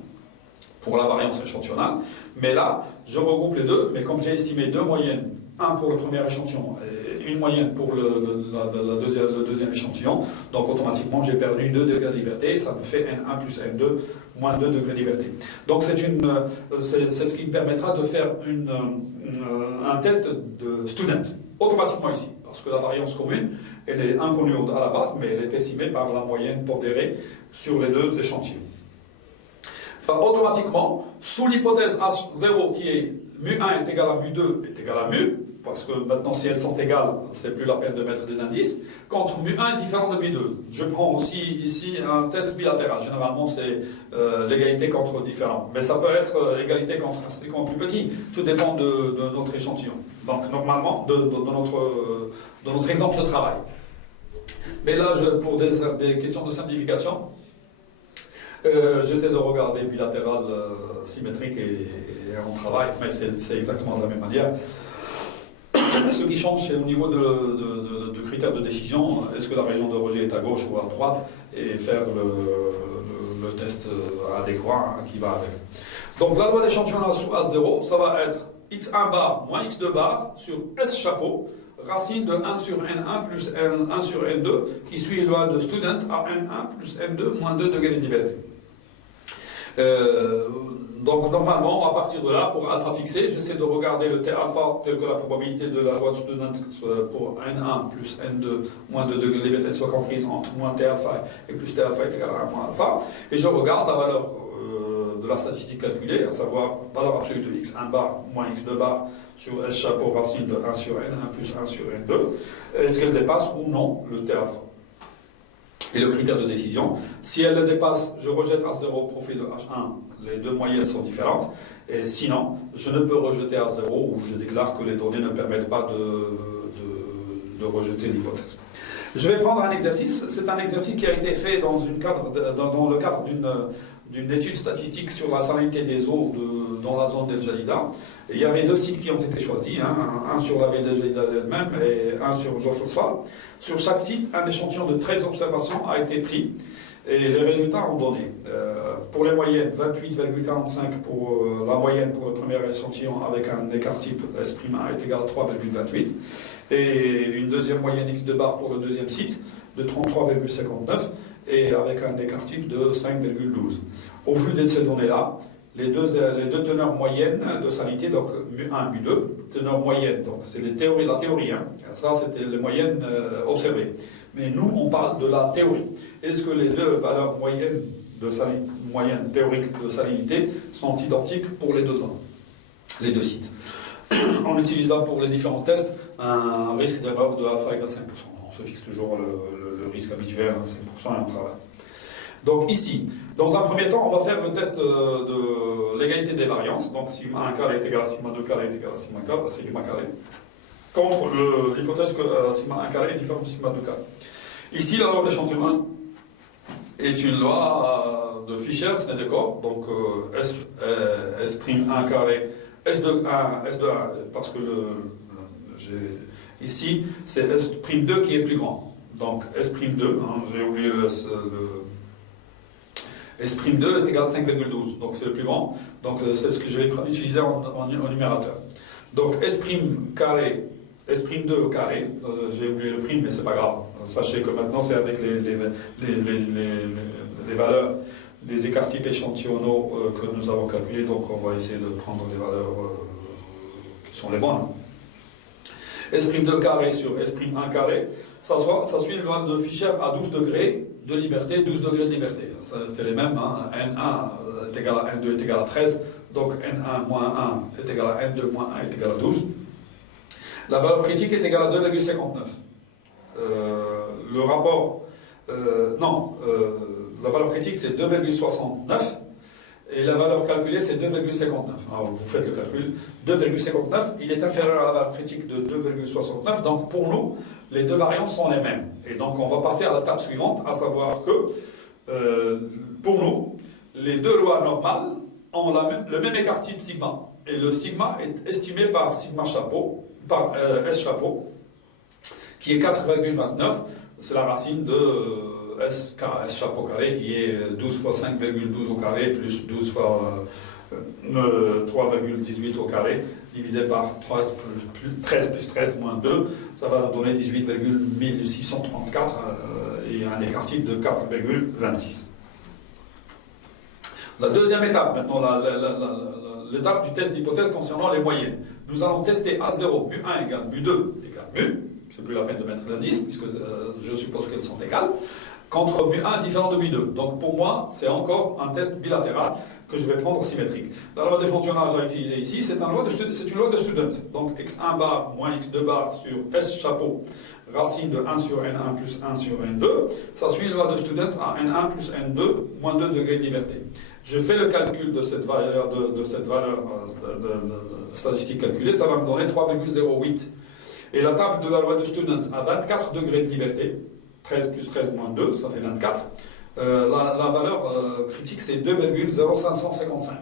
pour la variance échantillonnale. Mais là, je regroupe les deux, mais comme j'ai estimé deux moyennes, un pour le premier échantillon et une moyenne pour le deuxième échantillon, donc automatiquement j'ai perdu 2 degrés de liberté et ça me fait N1 plus N2 moins 2 degrés de liberté. Donc c'est ce qui me permettra de faire un test de student automatiquement ici, parce que la variance commune elle est inconnue à la base, mais elle est estimée par la moyenne pondérée sur les deux échantillons. Enfin, automatiquement, sous l'hypothèse A0 qui est mu1 est égal à mu2 est égal à mu, parce que maintenant si elles sont égales, c'est plus la peine de mettre des indices, contre mu1 est différent de mu2. Je prends aussi ici un test bilatéral, généralement c'est l'égalité contre différents, mais ça peut être égalité contre strictement plus petit, tout dépend de notre échantillon, donc normalement de notre exemple de travail. Mais là, pour des questions de simplification, j'essaie de regarder bilatéral, symétrique et on travaille, mais c'est exactement de la même manière. Ce qui change, c'est au niveau de critères de décision, est-ce que la région de rejet est à gauche ou à droite, et faire le test adéquat qui va avec. Donc la loi d'échantillonnage sous A0, ça va être x1 bar moins x2 bar sur S chapeau, racine de 1 sur N1 plus 1 sur N2, qui suit la loi de student à N1 plus N2 moins 2 degrés de liberté. Donc normalement, à partir de là, pour alpha fixé, j'essaie de regarder le T alpha tel que la probabilité de la loi de student pour N1 plus N2 moins 2 degrés de liberté soit comprise entre moins T alpha et plus T alpha est égal à 1 moins alpha, et je regarde la valeur de la statistique calculée, à savoir valeur absolue de x1 bar moins x2 bar sur S chapeau racine de 1 sur N1 plus 1 sur N2, est-ce qu'elle dépasse ou non le T alpha. et le critère de décision. Si elle le dépasse, je rejette à 0 au profit de H1. Les deux moyennes sont différentes. Et sinon, je ne peux rejeter à 0 ou je déclare que les données ne permettent pas de rejeter l'hypothèse. Je vais prendre un exercice. C'est un exercice qui a été fait dans le cadre d'une étude statistique sur la salinité des eaux dans la zone d'El Jalida. Et il y avait 2 sites qui ont été choisis, un sur la ville d'El Jalida elle-même et un sur Josfosfal. Sur chaque site, un échantillon de 13 observations a été pris et les résultats ont donné. Pour les moyennes, 28,45 pour la moyenne pour le premier échantillon avec un écart type S'1 est égal à 3,28 et une deuxième moyenne X2 bar pour le deuxième site de 33,59 et avec un écart type de 5,12. Au vu de ces données-là, les deux teneurs moyennes de salinité, donc mu1, mu2, teneurs moyennes, donc c'est la théorie, ça c'était les moyennes observées. Mais nous, on parle de la théorie. Est-ce que les deux valeurs moyennes théoriques de salinité sont identiques pour les deux sites? En utilisant pour les différents tests un risque d'erreur de alpha égale 5%. On se fixe toujours le risque habituel, 5% et on travaille. Donc ici, dans un premier temps, on va faire le test de l'égalité des variances. Donc sigma 1 carré est égal à sigma 2 carré est égal à sigma carré. Contre l'hypothèse que sigma 1 carré est différent de sigma 2 carré. Ici, la loi d'échantillonnage est une loi de Fischer-Snedecor. Donc S'1 carré, S'1, parce que ici, c'est S'2 qui est plus grand. Donc S'2, j'ai oublié le S'2 est égal à 5,12, donc c'est le plus grand. Donc c'est ce que je vais utiliser en numérateur. Donc S' carré, S'2 au carré, j'ai oublié le prime, mais c'est pas grave. Sachez que maintenant c'est avec les valeurs des écarts types échantillonnaux que nous avons calculés, donc on va essayer de prendre les valeurs qui sont les bonnes. S'2 carré sur S'1 carré, ça suit une loi de Fischer à 12 degrés de liberté, 12 degrés de liberté. C'est les mêmes, N1 est égal à N2 est égal à 13, donc N1 moins 1 est égal à N2 moins 1 est égal à 12. La valeur critique est égale à 2,59. Le rapport... la valeur critique c'est 2,69 et la valeur calculée c'est 2,59. Alors vous faites le calcul, 2,59, il est inférieur à la valeur critique de 2,69, donc pour nous, les deux variances sont les mêmes. Et donc on va passer à la table suivante, à savoir que pour nous, les deux lois normales ont le même écart type sigma. Et le sigma est estimé par sigma chapeau, par S chapeau, qui est 4,29. C'est la racine de S chapeau carré, qui est 12 fois 5,12 au carré, plus 12 fois 3,18 au carré, divisé par 13 plus 13 moins 2, ça va nous donner 18,1634 et un écart type de 4,26. La deuxième étape, maintenant, l'étape du test d'hypothèse concernant les moyennes. Nous allons tester A0, mu1 égale mu2 égale mu, c'est plus la peine de mettre l'indice, puisque je suppose qu'elles sont égales, contre mu1 différent de mu2. Donc pour moi, c'est encore un test bilatéral que je vais prendre symétrique. La loi d'échantillonnage à utiliser ici, c'est une loi de student. Donc x1 bar moins x2 bar sur S chapeau, racine de 1 sur n1 plus 1 sur n2, ça suit une loi de student à n1 plus n2 moins 2 degrés de liberté. Je fais le calcul de cette valeur, statistique calculée, ça va me donner 3,08. Et la table de la loi de student à 24 degrés de liberté, 13 plus 13 moins 2, ça fait 24. La valeur critique, c'est 2,0555.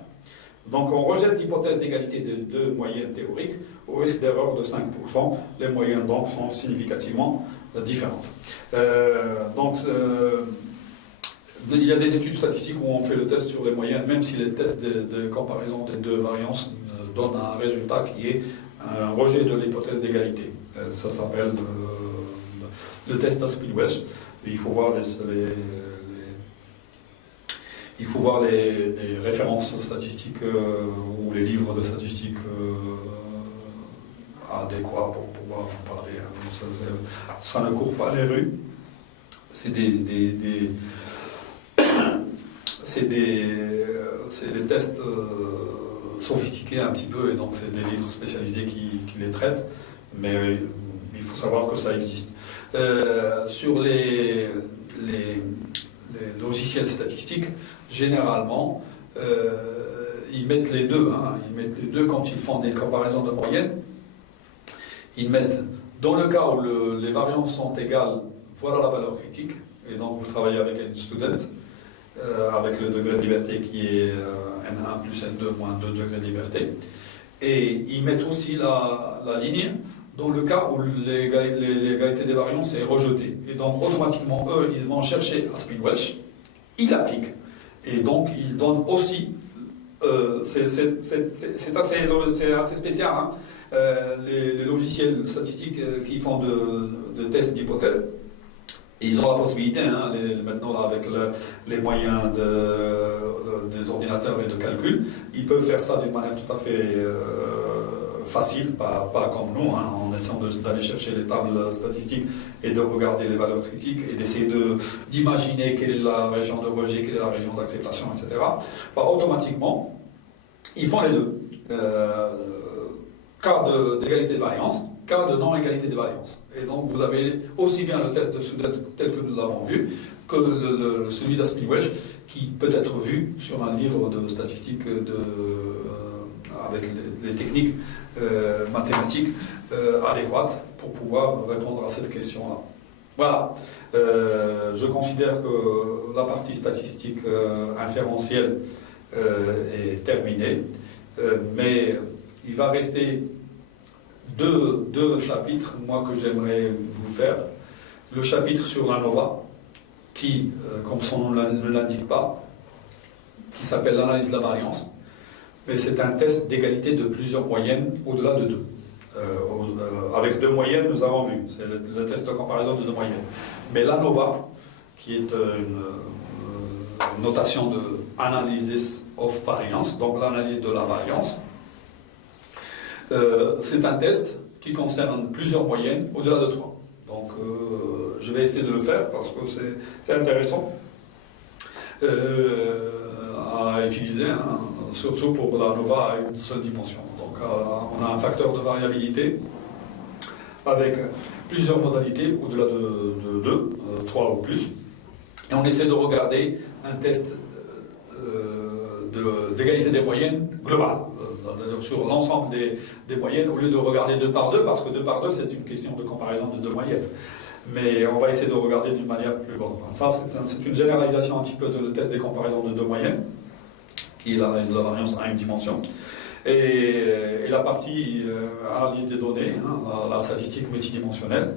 Donc on rejette l'hypothèse d'égalité des deux moyennes théoriques au risque d'erreur de 5%. Les moyennes donc sont significativement différentes. Il y a des études statistiques où on fait le test sur les moyennes, même si les tests de comparaison des deux variances donnent un résultat qui est un rejet de l'hypothèse d'égalité. Ça s'appelle le test d'Aspin-Welch. Il faut voir les références statistiques ou les livres de statistiques adéquats pour pouvoir en parler. Ça ne court pas les rues. C'est des tests sophistiqués un petit peu, et donc c'est des livres spécialisés qui les traitent, mais il faut savoir que ça existe. Sur les logiciels statistiques, généralement, ils mettent les deux. Hein, ils mettent les deux quand ils font des comparaisons de moyenne. Ils mettent, dans le cas où les variances sont égales, voilà la valeur critique. Et donc vous travaillez avec un student, avec le degré de liberté qui est N1 plus N2 moins 2 degrés de liberté. Et ils mettent aussi la ligne dans le cas où l'égalité des variances est rejetée. Et donc automatiquement, eux, ils vont chercher Aspin-Welch, ils l'appliquent. Et donc ils donnent aussi, c'est assez spécial, hein, les logiciels statistiques qui font de tests d'hypothèses. Ils ont la possibilité, hein, maintenant là, avec les moyens des ordinateurs et de calcul, ils peuvent faire ça d'une manière tout à fait facile, pas comme nous, hein, en essayant d'aller chercher les tables statistiques et de regarder les valeurs critiques et d'essayer d'imaginer quelle est la région de rejet, quelle est la région d'acceptation, etc. Enfin, automatiquement, ils font les deux. Cas d'égalité de variance, cas de non-égalité de variance. Et donc vous avez aussi bien le test de Sudet tel que nous l'avons vu, que celui d'Aspin-Welch, qui peut être vu sur un livre de statistiques avec les techniques mathématiques adéquates pour pouvoir répondre à cette question-là. Voilà. Je considère que la partie statistique inférentielle est terminée, mais il va rester deux chapitres, moi, que j'aimerais vous faire. Le chapitre sur l'ANOVA, qui, comme son nom ne l'indique pas, qui s'appelle l'analyse de la variance, mais c'est un test d'égalité de plusieurs moyennes au-delà de 2. Avec 2 moyennes, nous avons vu, c'est le test de comparaison de 2 moyennes. Mais l'ANOVA, qui est une notation de Analysis of Variance, donc l'analyse de la variance, c'est un test qui concerne plusieurs moyennes au-delà de 3. Donc je vais essayer de le faire parce que c'est intéressant à utiliser, hein, surtout pour l'ANOVA à une seule dimension. Donc on a un facteur de variabilité avec plusieurs modalités au-delà de 2, 3 ou plus. Et on essaie de regarder un test d'égalité des moyennes globale, sur l'ensemble des moyennes, au lieu de regarder 2 par 2, parce que 2 par 2, c'est une question de comparaison de 2 moyennes. Mais on va essayer de regarder d'une manière plus grande. Ça, c'est une généralisation un petit peu de le test des comparaisons de 2 moyennes, qui est l'analyse de la variance à une dimension. Et la partie analyse des données, hein, la statistique multidimensionnelle,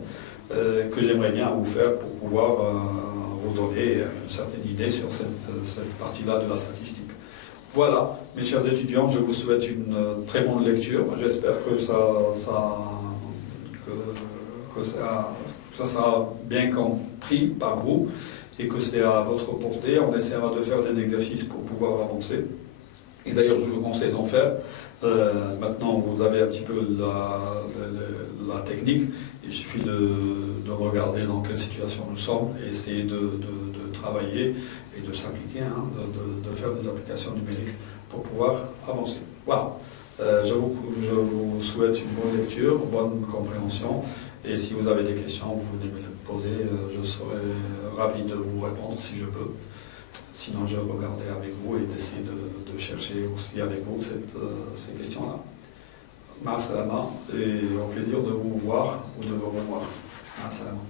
que j'aimerais bien vous faire pour pouvoir vous donner une certaine idée sur cette partie-là de la statistique. Voilà, mes chers étudiants, je vous souhaite une très bonne lecture. J'espère que ça sera bien compris par vous et que c'est à votre portée. On essaiera de faire des exercices pour pouvoir avancer. Et d'ailleurs, je vous conseille d'en faire. Maintenant, vous avez un petit peu la technique. Il suffit de regarder dans quelle situation nous sommes et essayer de travailler et de s'appliquer, hein, de faire des applications numériques pour pouvoir avancer. Voilà. Je vous souhaite une bonne lecture, une bonne compréhension. Et si vous avez des questions, vous venez me les poser. Je serai ravi de vous répondre si je peux. Sinon, je regardais avec vous et d'essayer de chercher aussi avec vous ces questions-là. Ma salama, et au plaisir de vous voir ou de vous revoir. Ma salama.